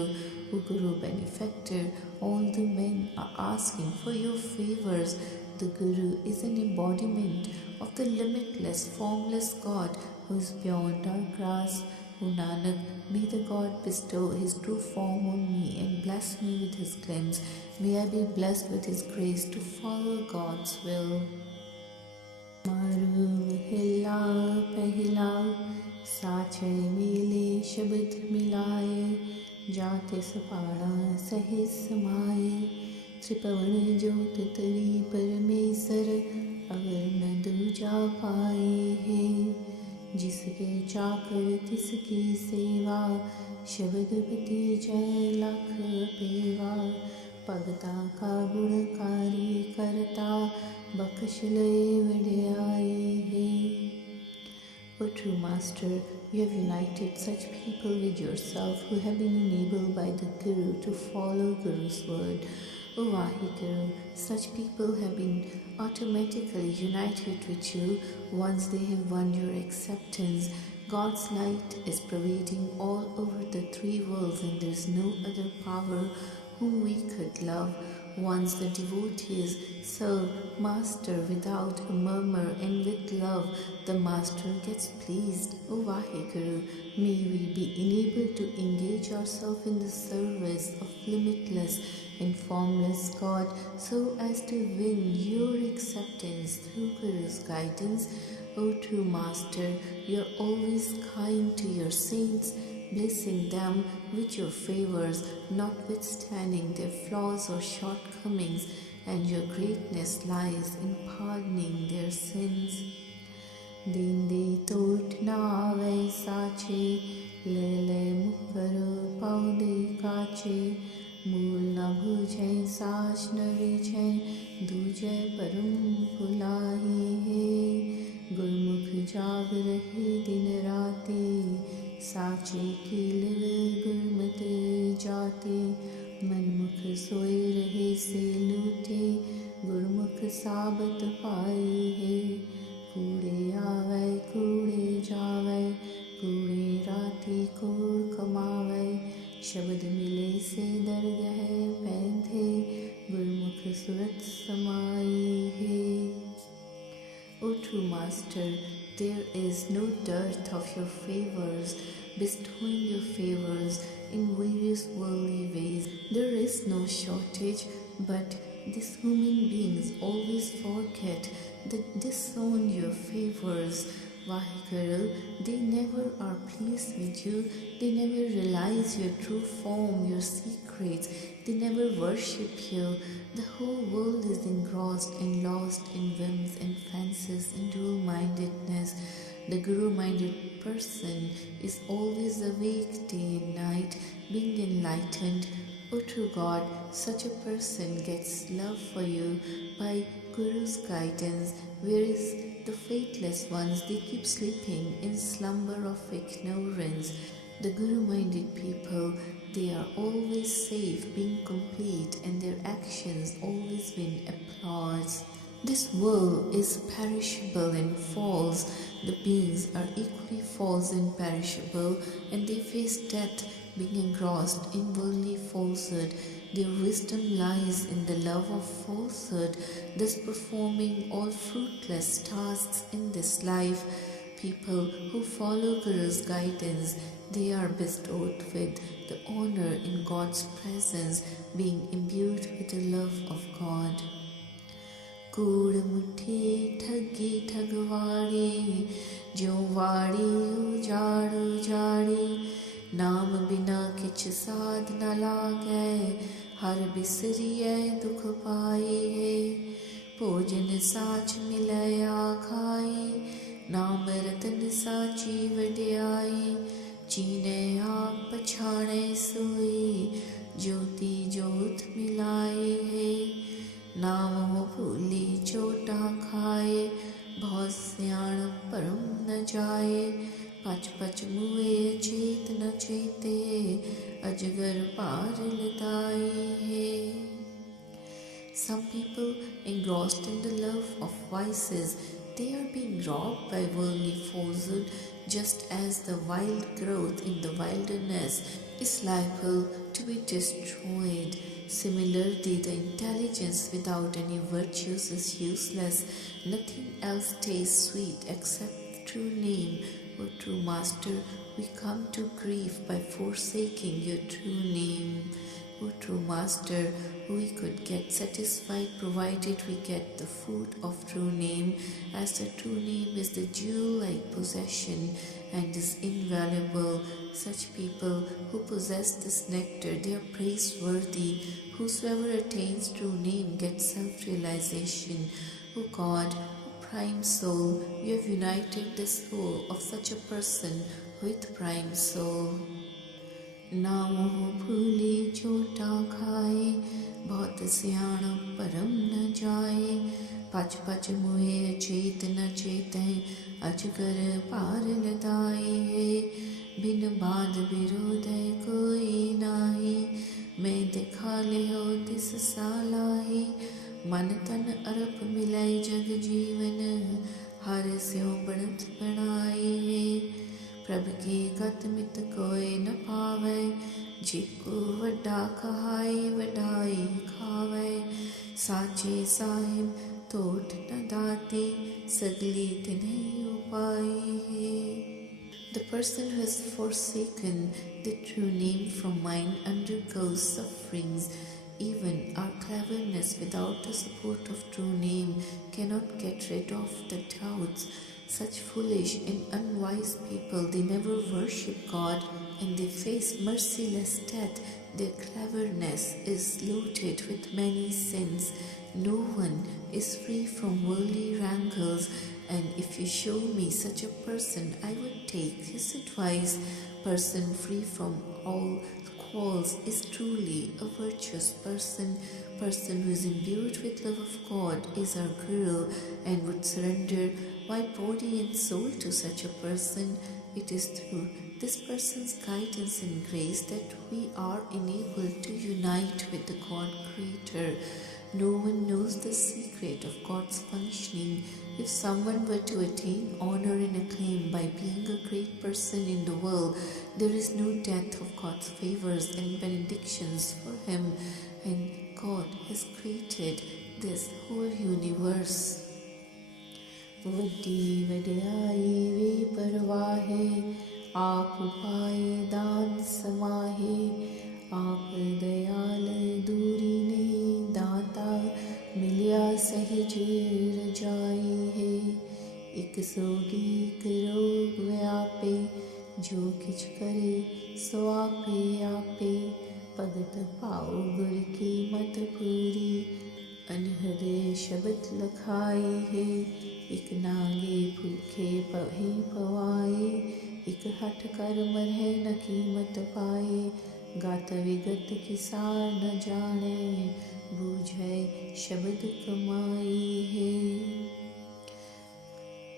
O Guru benefactor, all the men are asking for your favors. The Guru is an embodiment of the limitless, formless God who is beyond our grasp. O Nanak, may the God bestow His true form on me and bless me with His glimpse. May I be blessed with His grace to follow God's will. मारू हिला पहला साचे मेले शब्द मिलाए जाते सपाड़ा सहे समाए त्रिपवन ज्योत तरी परमेसर अगर न दूजा पाए है जिसके चाकर तिसकी सेवा शब्दपति जय लख पेवा भगता का गुणकारी करता बख्श ले वड्याए है. O true Master, you have united such people with yourself who have been enabled by the Guru to follow Guru's word. O Vaheguru, such people have been automatically united with you once they have won your acceptance. God's light is pervading all over the three worlds and there is no other power whom we could love. Once the devotees serve Master without a murmur and with love, the Master gets pleased. O Vaheguru, may we be enabled to engage ourselves in the service of limitless and formless God so as to win your acceptance through Guru's guidance. O true Master, you are always kind to your saints, blessing them with your favors, notwithstanding their flaws or shortcomings, and your greatness lies in pardoning their sins. Din de tot na ave sache, le le mukar pau de kache, मूल न भुजै साच न रिझै दूजै परम भुलाही है गुरमुख जाग रहे दिन राते साचे की लिव गुरमत जाते मनमुख सोए रहे से लूटे गुरमुख साबत पाए है कूड़े आवे कूड़े जावे कूड़े राती कूड़ कमावे शब्द मिले से दरगह पैंधे गुरमुख सुरत समाई है. O true Master, there is no dearth of your favors, bestowing your favors in various worldly ways. There is no shortage, but these human beings always forget that disown your favors. Vaheguru, they never are pleased with you, they never realize your true form, your secrets, they never worship you. The whole world is engrossed and lost in whims and fancies and dual-mindedness. The Guru-minded person is always awake day and night, being enlightened. O true God, such a person gets love for you by Guru's guidance, whereas the faithless ones, they keep sleeping in slumber of ignorance. The Guru-minded people, they are always safe, being complete, and their actions always win applause. This world is perishable and false. The beings are equally false and perishable, and they face death, being engrossed in worldly falsehood. Their wisdom lies in the love of falsehood, thus performing all fruitless tasks in this life. People who follow Guru's guidance, they are bestowed with the honor in God's presence, being imbued with the love of God. कूड़ मुट्ठी ठगी ठगवाड़ी जो वाड़ी उजाड़ उजाड़ी नाम बिना किछ साध न लागै हर बिसरिए दुख पाए है भोजन साच मिलै आखाई नाम रतन साची वड्याई चीने आप पछाणे सोई ज्योति जोत मिलाए है नाम हो भूली चोटा खाए बहुत सियाण परम न जाए पच पच मुए चेत न चेते अजगर पार लताए है. Some people engrossed in the love of vices, they are being robbed by worldly falsehood, just as the wild growth in the wilderness is liable to be destroyed. Similarly, the intelligence without any virtues is useless. Nothing else tastes sweet except the true name. O true Master, we come to grief by forsaking your true name. O true Master, we could get satisfied provided we get the food of true name, as the true name is the jewel-like possession and is invaluable. Such people who possess this nectar, they are praiseworthy. Whosoever attains true name gets self-realization. O God, Prime Soul, you have united the soul of such a person with Prime Soul. नामो भूले छोटा खाए, बहुत सियाणा परम न जाए। पच पच मुए अचेत न चेतें, अजगर पार लदाए है। बिन बाध विरोध कोई नाही, मैं दिखा ले हो तिस सालाही। मन तन अरप मिलाई जग जीवन, हर स्यों बढ़त बढ़ाई है। प्रभ की गत मित कोई न पावै, जिको वड्डा कहाई वडाई खावै। साचे साहिब तोट न दाते, सगली तिन्है उपाय है। The person who has forsaken the true name from mind undergoes sufferings. Even our cleverness without the support of true name cannot get rid of the doubts. Such foolish and unwise people, they never worship God and they face merciless death. Their cleverness is loaded with many sins. No one is free from worldly wrangles, and if you show me such a person, I would take his advice. Person free from all quarrels is truly a virtuous person. Person who is imbued with love of God is our Guru and would surrender my body and soul to such a person. It is through this person's guidance and grace that we are enabled to unite with the God Creator. No one knows the secret of God's functioning. If someone were to attain honor and acclaim by being a great person in the world, there is no dearth of God's favors and benedictions for him, and God has created this whole universe. वड्डी वड्याई वे परवाहे, आप पाए दान समाहे। आप दयाल दूरी नहीं दाता, मिलिया सहज रजाई है। एक सोगी एक रोग व्यापे, जो किछ करे सो आपे आपे। भगत पाओ गुर की मत पूरी, अनहद शब्द लखाई है। एक नागे भूखे पहे पवाए, एक हठ कर मरहे न कीमत पाए। गात विगत किसार न जाने, बूझे शब्द कमाई है।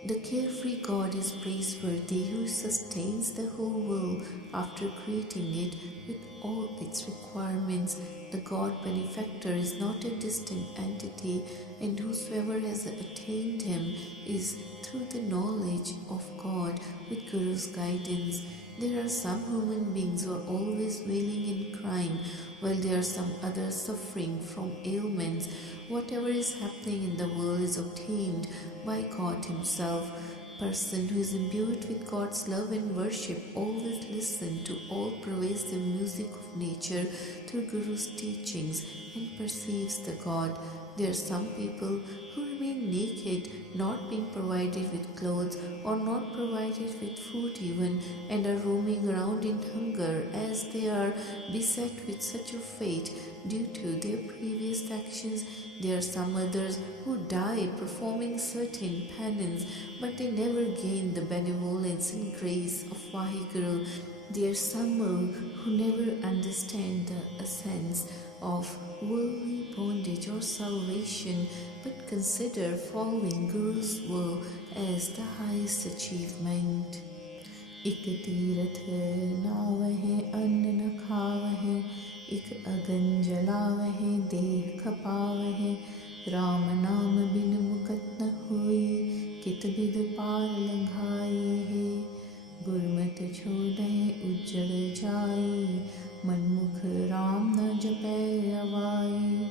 The carefree God is praiseworthy, who sustains the whole world after creating it with all its requirements. The God benefactor is not a distant entity, and whosoever has attained him is through the knowledge of God with Guru's guidance. There are some human beings who are always wailing and crying, while there are some others suffering from ailments. Whatever is happening in the world is obtained by God Himself. Person who is imbued with God's love and worship always listen to all pervasive music of nature through Guru's teachings and perceives the God. There are some people who remain naked, not being provided with clothes or not provided with food even, and are roaming around in hunger, as they are beset with such a fate due to their previous actions. There are some others who die performing certain penance, but they never gain the benevolence and grace of Vaheguru. There are some who never understand the essence of worldly bondage or salvation, but consider following Guru's will as the highest achievement. एक तीरथ नावहे अन्न न खावहे, एक अगन जलावहे देह खपावहे। राम नाम बिन मुकत न होई, कित बिद पार लंघाई है। गुरमत छोड़े उज्जड़ जाई, मनमुख राम न जपै अवाई।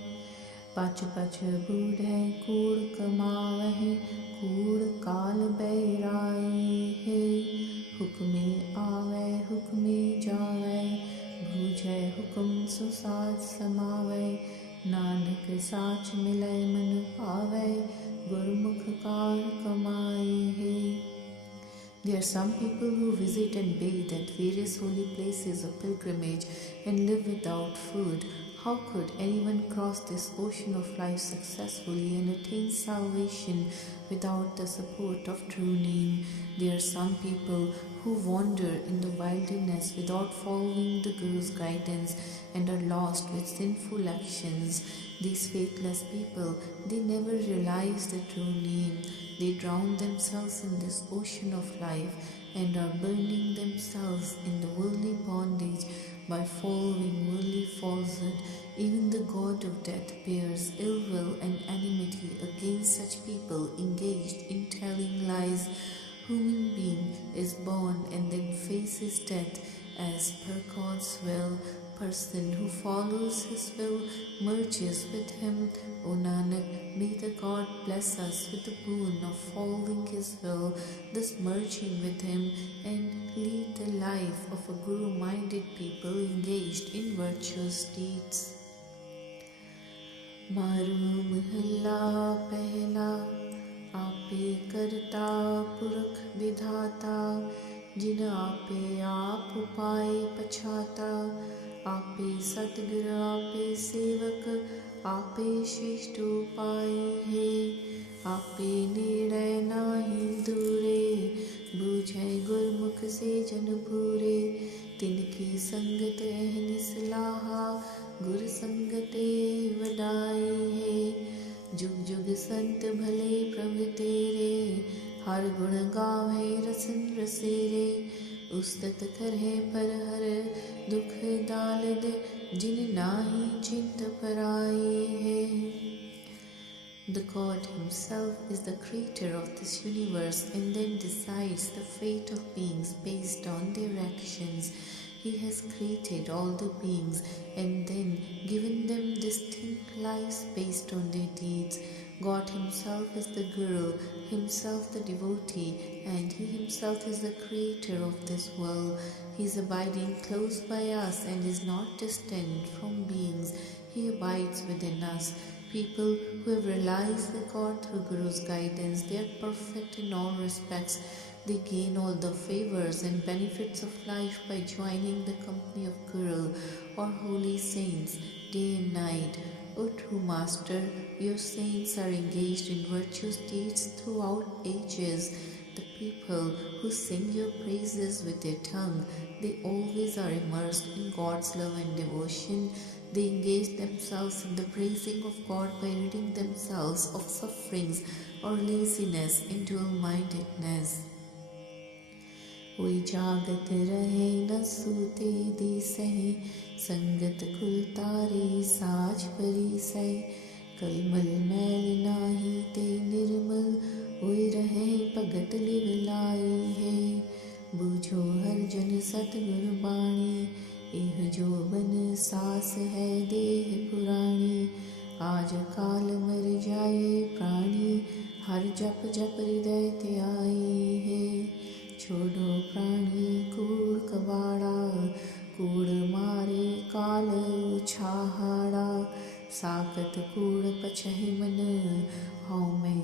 पच पच बूढ़े कूड़ कमावहे, कूड़ काल बैराई है। साच मिलय मन पावै, गुरमुख कार कमाए है. There are some people who visit and bathe at various holy places of pilgrimage and live without food. How could anyone cross this ocean of life successfully and attain salvation without the support of true name? There are some people who wander in the wilderness without following the Guru's guidance and are lost with sinful actions. These faithless people, they never realize the true name. They drown themselves in this ocean of life and are burning themselves in the worldly bondage by following worldly falsehood. Even the god of death bears ill will and enmity against such people engaged in telling lies. Human being is born and then faces death as per God's will. Person who follows his will merges with him. O Nanak, may the God bless us with the boon of following his will, thus merging with him, and lead the life of a Guru-minded people engaged in virtuous deeds. मारू महला पहला, आपे करता पुरख विधाता, जिन आपे आप उपाय पछाता, आपे सतगुर आपे सेवक, आपे श्रेष्ठ उपाय है, आपे नेड़े नाही दूरे, बूझै गुरमुख से जन पूरे, तिनकी संगत अहनि सलाहा, गुर संगते वडाई है. जुग जुग संत भले प्रभु तेरे, हर गुण गावे रसन रसेरे, उस्तत करहे पर हर दुख दालद, जिन नाही चिंत पराए है. The God himself is the creator of this universe and then decides the fate of beings based on their actions. He has created all the beings and then given them distinct lives based on their deeds. God himself is the Guru, himself the devotee, and he himself is the creator of this world. He is abiding close by us and is not distant from beings. He abides within us. People who have realized the God through Guru's guidance, they are perfect in all respects. They gain all the favors and benefits of life by joining the company of Guru or holy saints day and night. O true Master, your saints are engaged in virtuous deeds throughout ages. The people who sing your praises with their tongue, they always are immersed in God's love and devotion. They engage themselves in the praising of God by ridding themselves of sufferings or laziness and dual-mindedness. कोई जागत रहे न सूते दिसहि, संगत कुल तारे साज परिसै, कलमल मैल नाही ते निर्मल, होय रहे भगत लिवलाई है. बूझो हर जन सतगुर बाणी, एह जो बन सास है देह पुराणी, आज काल मर जाए प्राणी, हर जप जप हृदय त्याई है. छोड़ो प्राणी कूड़ कबाड़ा, कूड़ मारे काल उछाहाड़ा, साकत कूड़ पछहि मन, हौ में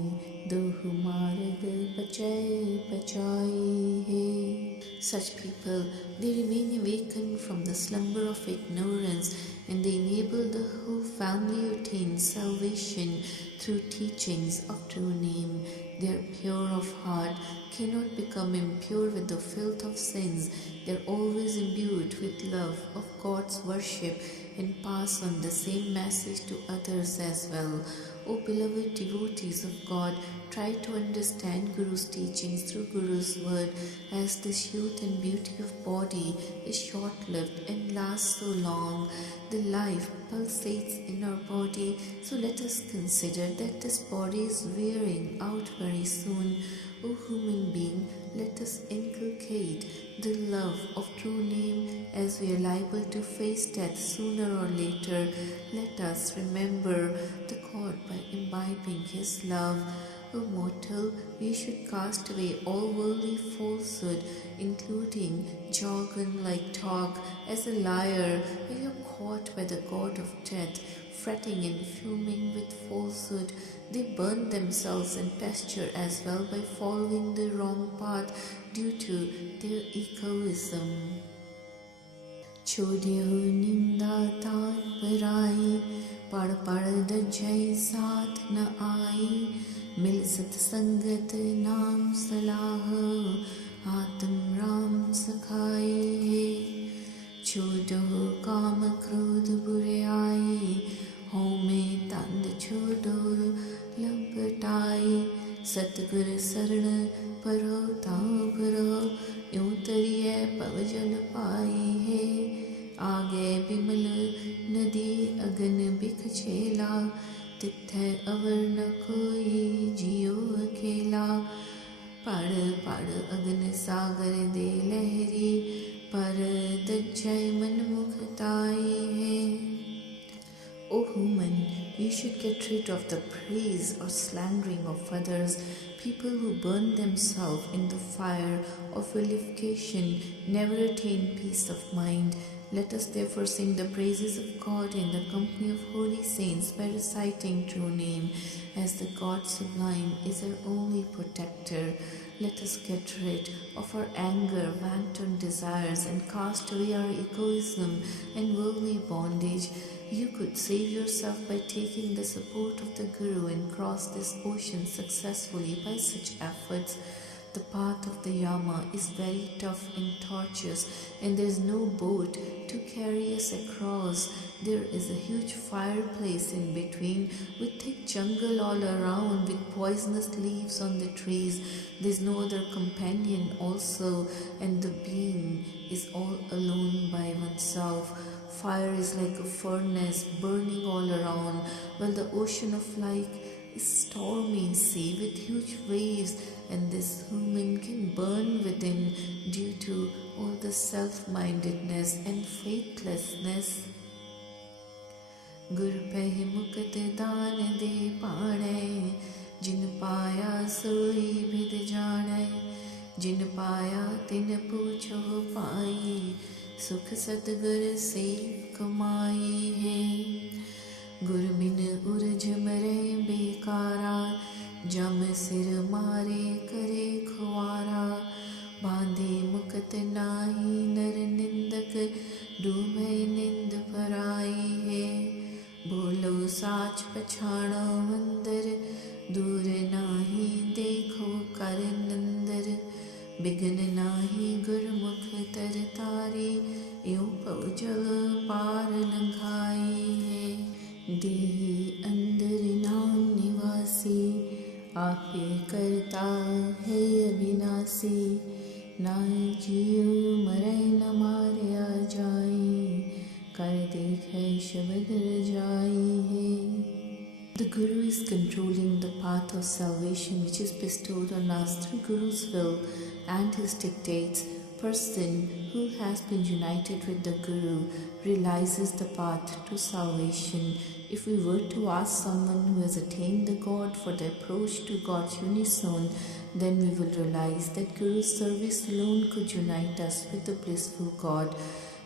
दोहु मार्ग पचै पचाई है. Such people, they remain awakened from the slumber of ignorance and they enable the whole family to attain salvation through teachings of true name. They are pure of heart, cannot become impure with the filth of sins. They are always imbued with love of God's worship and pass on the same message to others as well. O beloved devotees of God, try to understand Guru's teachings through Guru's word, as this youth and beauty of body is short-lived and lasts so long. The life pulsates in our body, so let us consider that this body is wearing out very soon. O human being, let us inculcate the love of true name, as we are liable to face death sooner or later. Let us remember the God by imbibing his love. O mortal, you should cast away all worldly falsehood, including jargon like talk, as a liar, if you're caught by the god of death, fretting and fuming with falsehood. They burn themselves and pasture as well by following the wrong path due to their egoism. छोड़ियो निंदा तात पराई, पढ़ पढ़ दज्जय साथ न आई, मिल सत्संगत नाम सलाह, आत्म राम सखाई है। छोड़ो काम क्रोध बुराई, हो में तंद छोड़ो लपटाई, सतगुर शरण परो ताऊ भरो, यूं तरिए पवजल पाई है। आगे बिमल नदी अगन बिख छेला, तिथे अवर न कोई जियो अकेला। पढ़ पढ़ अगन सागर दे लहरी, पर दज्जय मन मुखताई है। O human, you should get rid of the praise or slandering of others. People who burn themselves in the fire of vilification never attain peace of mind. Let us therefore sing the praises of God in the company of holy saints by reciting true name, as the God sublime is our only protector. Let us get rid of our anger, wanton desires, and cast away our egoism and worldly bondage. You could save yourself by taking the support of the Guru and cross this ocean successfully by such efforts. The path of the Yama is very tough and tortuous, and there is no boat to carry us across. There is a huge fireplace in between, with thick jungle all around, with poisonous leaves on the trees. There is no other companion also, and the being is all alone by oneself. Fire is like a furnace burning all around, while the ocean of light is stormy sea with huge waves, and this human can burn within due to all the self-mindedness and faithlessness. गुर पहि मुकत दान दे पाणै, जिन पाया सोई भिद जाणै, जिन पाया तिन पूछो पाई, सुख सतगुर से कमाई है। गुर बिन उरझ मरे बेकारा, जम सिर मारे करे खुआरा, बांधे मुकत नाही नर निंदक, डूबे निंद पराई है। बोलो साच पछाणो अंदर, दूर नाही देखो कर नंदर, बिघन नाही गुरमुख तर तारी, यूं पहुँचल पार लंघाई है। देही अंदर नाम निवासी, आपे करता है अविनाशी, ना जियो मरै न मारया जाई, कर देखे शब्द रजाई है। The Guru is controlling the path of salvation which is bestowed on us through Guru's will and his dictates. Person who has been united with the Guru realizes the path to salvation. If we were to ask someone who has attained the God for the approach to God's unison, then we will realize that Guru's service alone could unite us with the blissful God.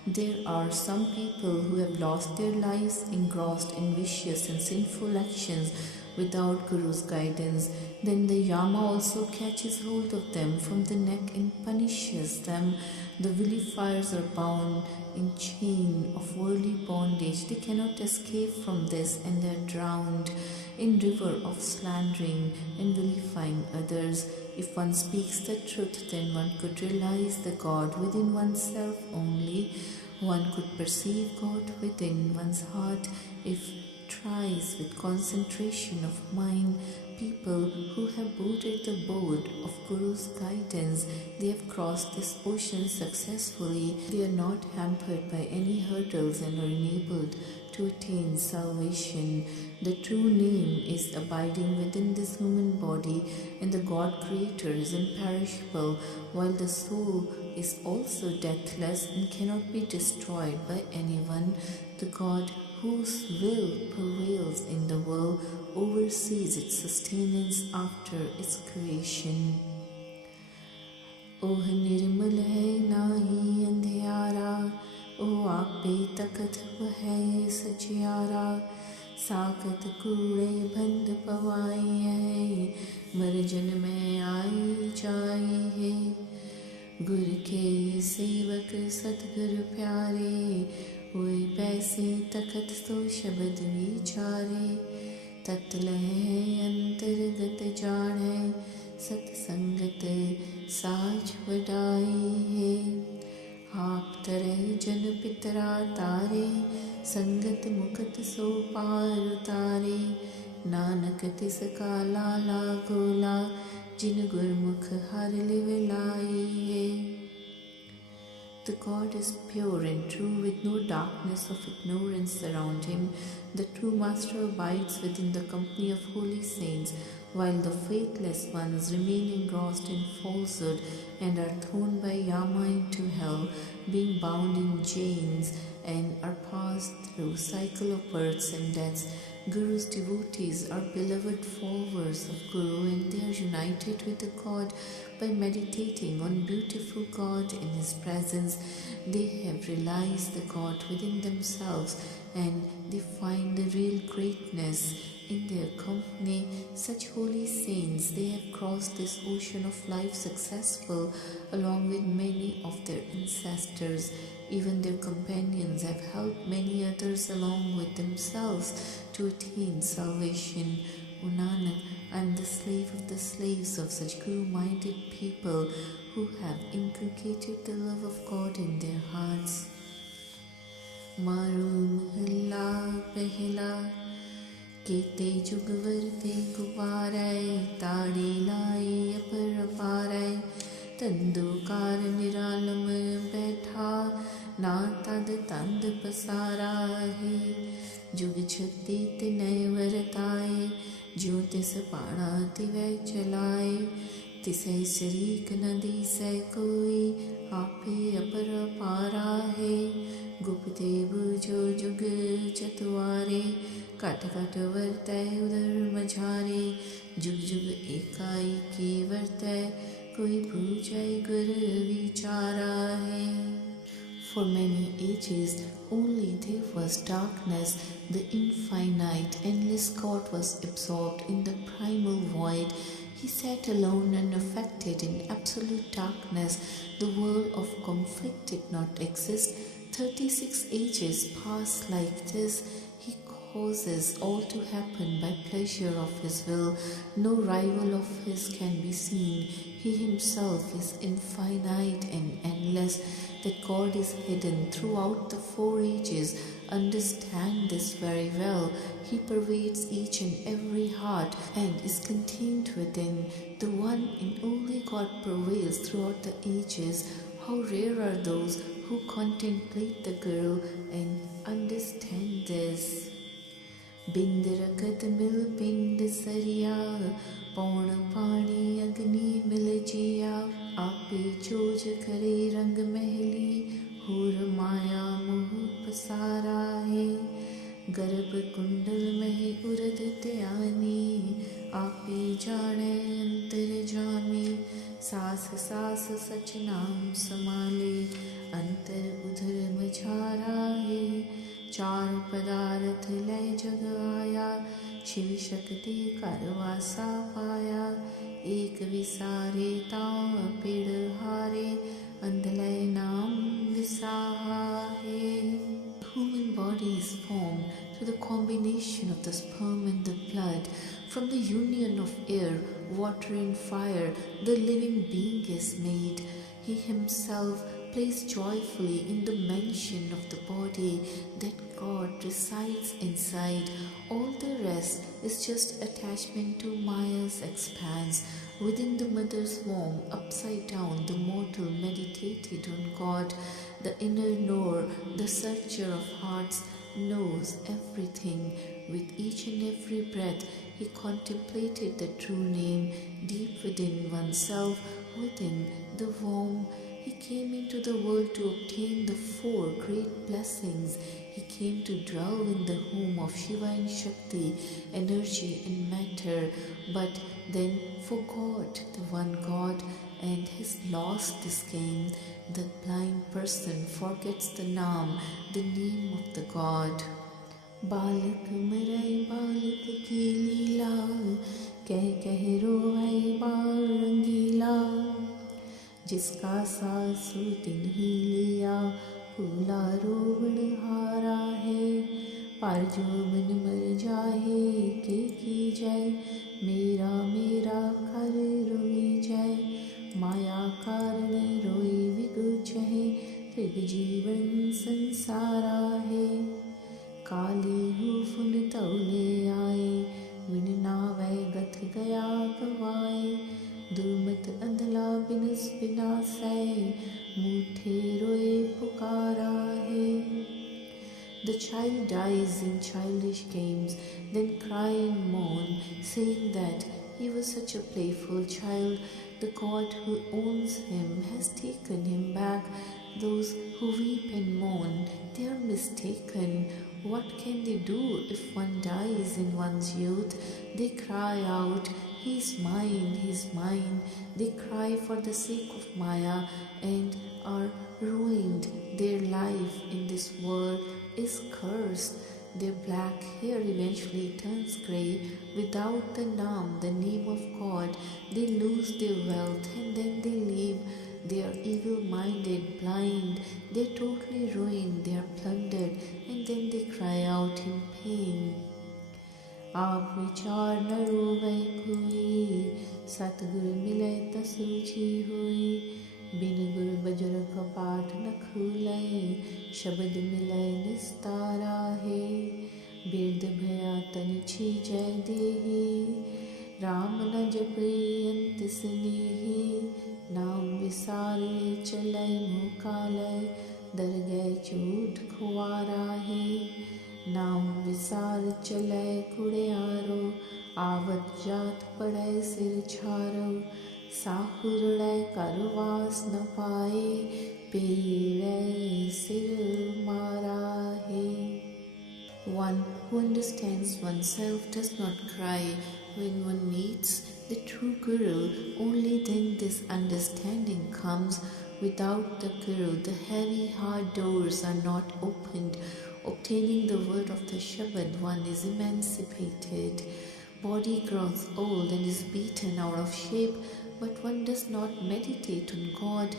There are some people who have lost their lives engrossed in vicious and sinful actions without Guru's guidance. Then the Yama also catches hold of them from the neck and punishes them. The vilifiers are bound in chain of worldly bondage. They cannot escape from this, and they are drowned in river of slandering and vilifying others. If one speaks the truth, then one could realize the God within oneself only. One could perceive God within one's heart if tries with concentration of mind. People who have boarded the boat of Guru's guidance, they have crossed this ocean successfully. They are not hampered by any hurdles and are enabled to attain salvation. The true name is abiding within this human body, and the God Creator is imperishable, while the soul is also deathless and cannot be destroyed by anyone. The God whose will prevails in the world, oversees its sustenance after its creation. ओह निर्मल है नाही अंधियारा, ओ आपे तकत है सचियारा, साकत कूड़े बंद पवाई है, मरजन में आई जाई है। गुर के सेवक सतगुर प्यारे, ओए बैसे तकत तो शब्द विचारे, तत्लह अंतर्गत जाने, सतसंगत साज वडाई है। आप तरह जन पितरा तारे, संगत मुकत सो पार उतारे, नानक तिसका लाला गोला, जिन गुरमुख हर लिव लाई है। The God is pure and true, with no darkness of ignorance around him. The true Master abides within the company of holy saints, while the faithless ones remain engrossed in falsehood and are thrown by Yama into hell, being bound in chains, and are passed through cycle of births and deaths. Guru's devotees are beloved followers of Guru, and they are united with the God by meditating on beautiful God in his presence. They have realized the God within themselves, and they find the real greatness in their company. Such holy saints, they have crossed this ocean of life successful along with many of their ancestors. Even their companions have helped many others along with themselves to attain salvation. O Nanak, I am the slave of the slaves of such Guru-minded people who have inculcated the love of God in their hearts. Maru Mahalla Pehla, केते जुग वरते गुबारै, ताड़ी लाई अपर पारै, तंदुकार निरालम बैठा, ना तद तंद पसारा है। जुग छत्ती तिनय वरताए, ज्यों तिस पाणा तिवै चलाए, तिसै शरीक न दिसै कोई, आपे अपर पारा है। गुप्ते बुझो जुग चतुआरे, कट कट वर्तै उदर मझारे, जुग जुग एकाई की वर्तै, कोई बूझै गुर विचारा है। For many ages only there was darkness. The infinite, endless God was absorbed in the primal void. He sat alone and unaffected in absolute darkness. The world of conflict did not exist. 36 ages passed like this. He causes all to happen by pleasure of his will. No rival of his can be seen. He himself is infinite and endless. That God is hidden throughout the 4 ages. Understand this very well. He pervades each and every heart and is contained within. The one and only God prevails throughout the ages. How rare are those who contemplate the Guru and understand this. बिंद रखत मिल पिंड सरिया, पौण पानी अग्नि मिल जिया, आपे chose करे रंग महली, होर माया मोह पसारा है। गर्भ कुंडल मह उरद त्यानी, आपे जाने अंतर जामी, सास सास सच नाम समाले, अंतर उधर मझारा है। 4 पदार्थ लय जग आया, शिव शक्ति करवासा पाया, एक विसारे ताव पेड़ हारे, अंधलय नाम विसाहा है। The human body is formed through the combination of the sperm and the blood. From the union of air, water and fire, the living being is made. He himself plays joyfully in the mansion of the body that God resides inside. All the rest is just attachment to Maya's expanse. Within the mother's womb, upside down, the mortal meditated on God. The inner knower, the searcher of hearts, knows everything. With each and every breath, he contemplated the true name deep within oneself. Within the womb, He came into the world to obtain the 4 great blessings. He came to dwell in the home of Shiva and Shakti, energy and matter, but then forgot the one God and has lost this game. The blind person forgets the name of the God. बालक मरै बालक की लीला, कह रोए बाल रंगीला, जिसका सासु तिन्ही लिया, फूला रोवण हारा है, पर जो मन मर जाए के की जाए, मेरा मेरा कर रोई जाए, माया कारण रोई विगुच है, त्रिग जीवन संसारा है, काली हुफुन तौले आए, विननावै गथ गया गवाए, दुर्मत अंधला बिनस बिनासै, मूठे रोए पुकारा है. The child dies in childish games, then cry and mourn, saying that he was such a playful child. The God who owns him has taken him back. Those who weep and mourn, they are mistaken. What can they do if one dies in one's youth? They cry out, "He is mine, he is mine." They cry for the sake of Maya and are ruined. Their life in this world is cursed. Their black hair eventually turns grey. Without the name of God, they lose their wealth and then they leave. They are evil-minded, blind, they are totally ruined, they are plundered, and then they cry out in pain. आप विचार न रोवै कोई, सतगुर मिलै त सूझी हुई, बिन गुर बजर कपाट न खुलै, शब्द मिलै निस्तारा है, बिरद भया तन छीजै देहि, राम न जपै अंत स्नेहि, नाम विसारे चलै मुकालै, दर गए चूट खुआरा है, नाम विसार चलै कुड़ियारो, आवत जात पड़ै सिर छारो, साहुरड़ै करवास न पाए, पीड़ै सिर मारा है. One who understands oneself does not cry when one meets the true Guru. Only then this understanding comes. Without the Guru, the heavy hard doors are not opened. Obtaining the word of the Shabad, one is emancipated. Body grows old and is beaten out of shape, but one does not meditate on God.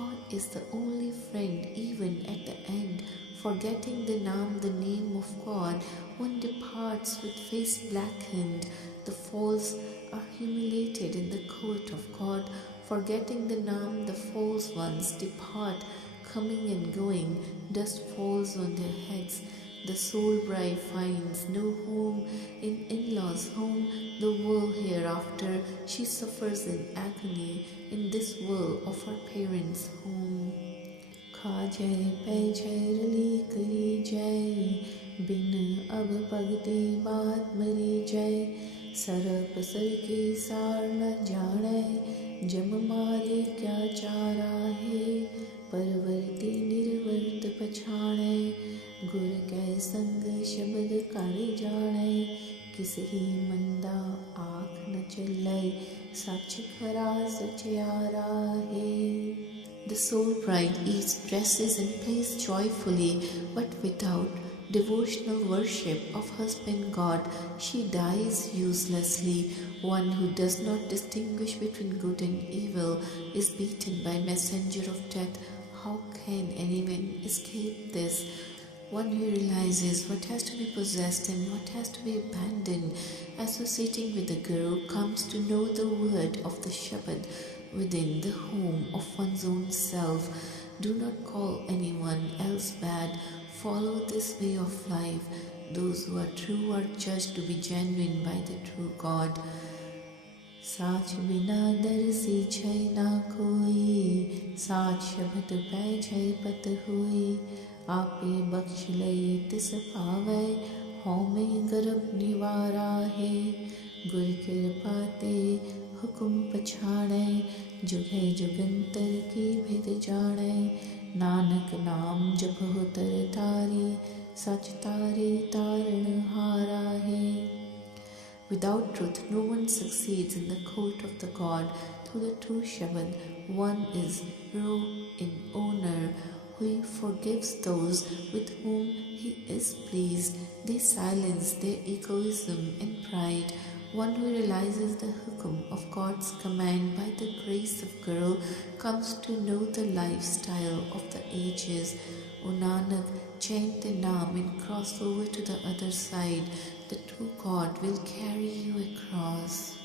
God is the only friend even at the end. Forgetting the name of God, one departs with face blackened. The false are humiliated in the court of God. Forgetting the the false ones depart, coming and going. Dust falls on their heads. The soul bride finds no home in in-laws' home. The world hereafter, she suffers in agony in this world of her parents' home. खा जय पै जय रली करी जय, बिन अब भगति बात मरी जय, सरप सर की सार न जाने, जम मारे क्या चारा है, परवर्ती निर्वर्त पछाणे, गुर कै संग शब्द कर जाने, किसी मंदा आँख न चलै, सच खरा सचियारा है. The soul bride eats, dresses and plays joyfully, but without devotional worship of husband God, she dies uselessly. One who does not distinguish between good and evil is beaten by messenger of death. How can anyone escape this? One who realizes what has to be possessed and what has to be abandoned, associating with the Guru, comes to know the word of the Shabad within the home of one's own self. Do not call anyone else bad. Follow this way of life. Those who are true are judged to be genuine by the true God. साच बिना दरसी छै ना कोई, साच शब्द पै छै पत हुई, आपे बख्श लई तिस पावै, हौमे गर्भ निवारा है, गुर कृपा ते हुकुम पछाड़ै, जुगे जुगंतर की भेद जाने, नानक नाम जपहु तर तारी, सच तारी तारण हारा है। Without truth, no one succeeds in the court of the God. Through the true Shabad, one is robed in honor. He forgives those with whom he is pleased. They silence their egoism and pride. One who realizes the hukum of God's command by the grace of Guru comes to know the lifestyle of the ages. O Nanak, chant the Naam and cross over to the other side. The true God will carry you across.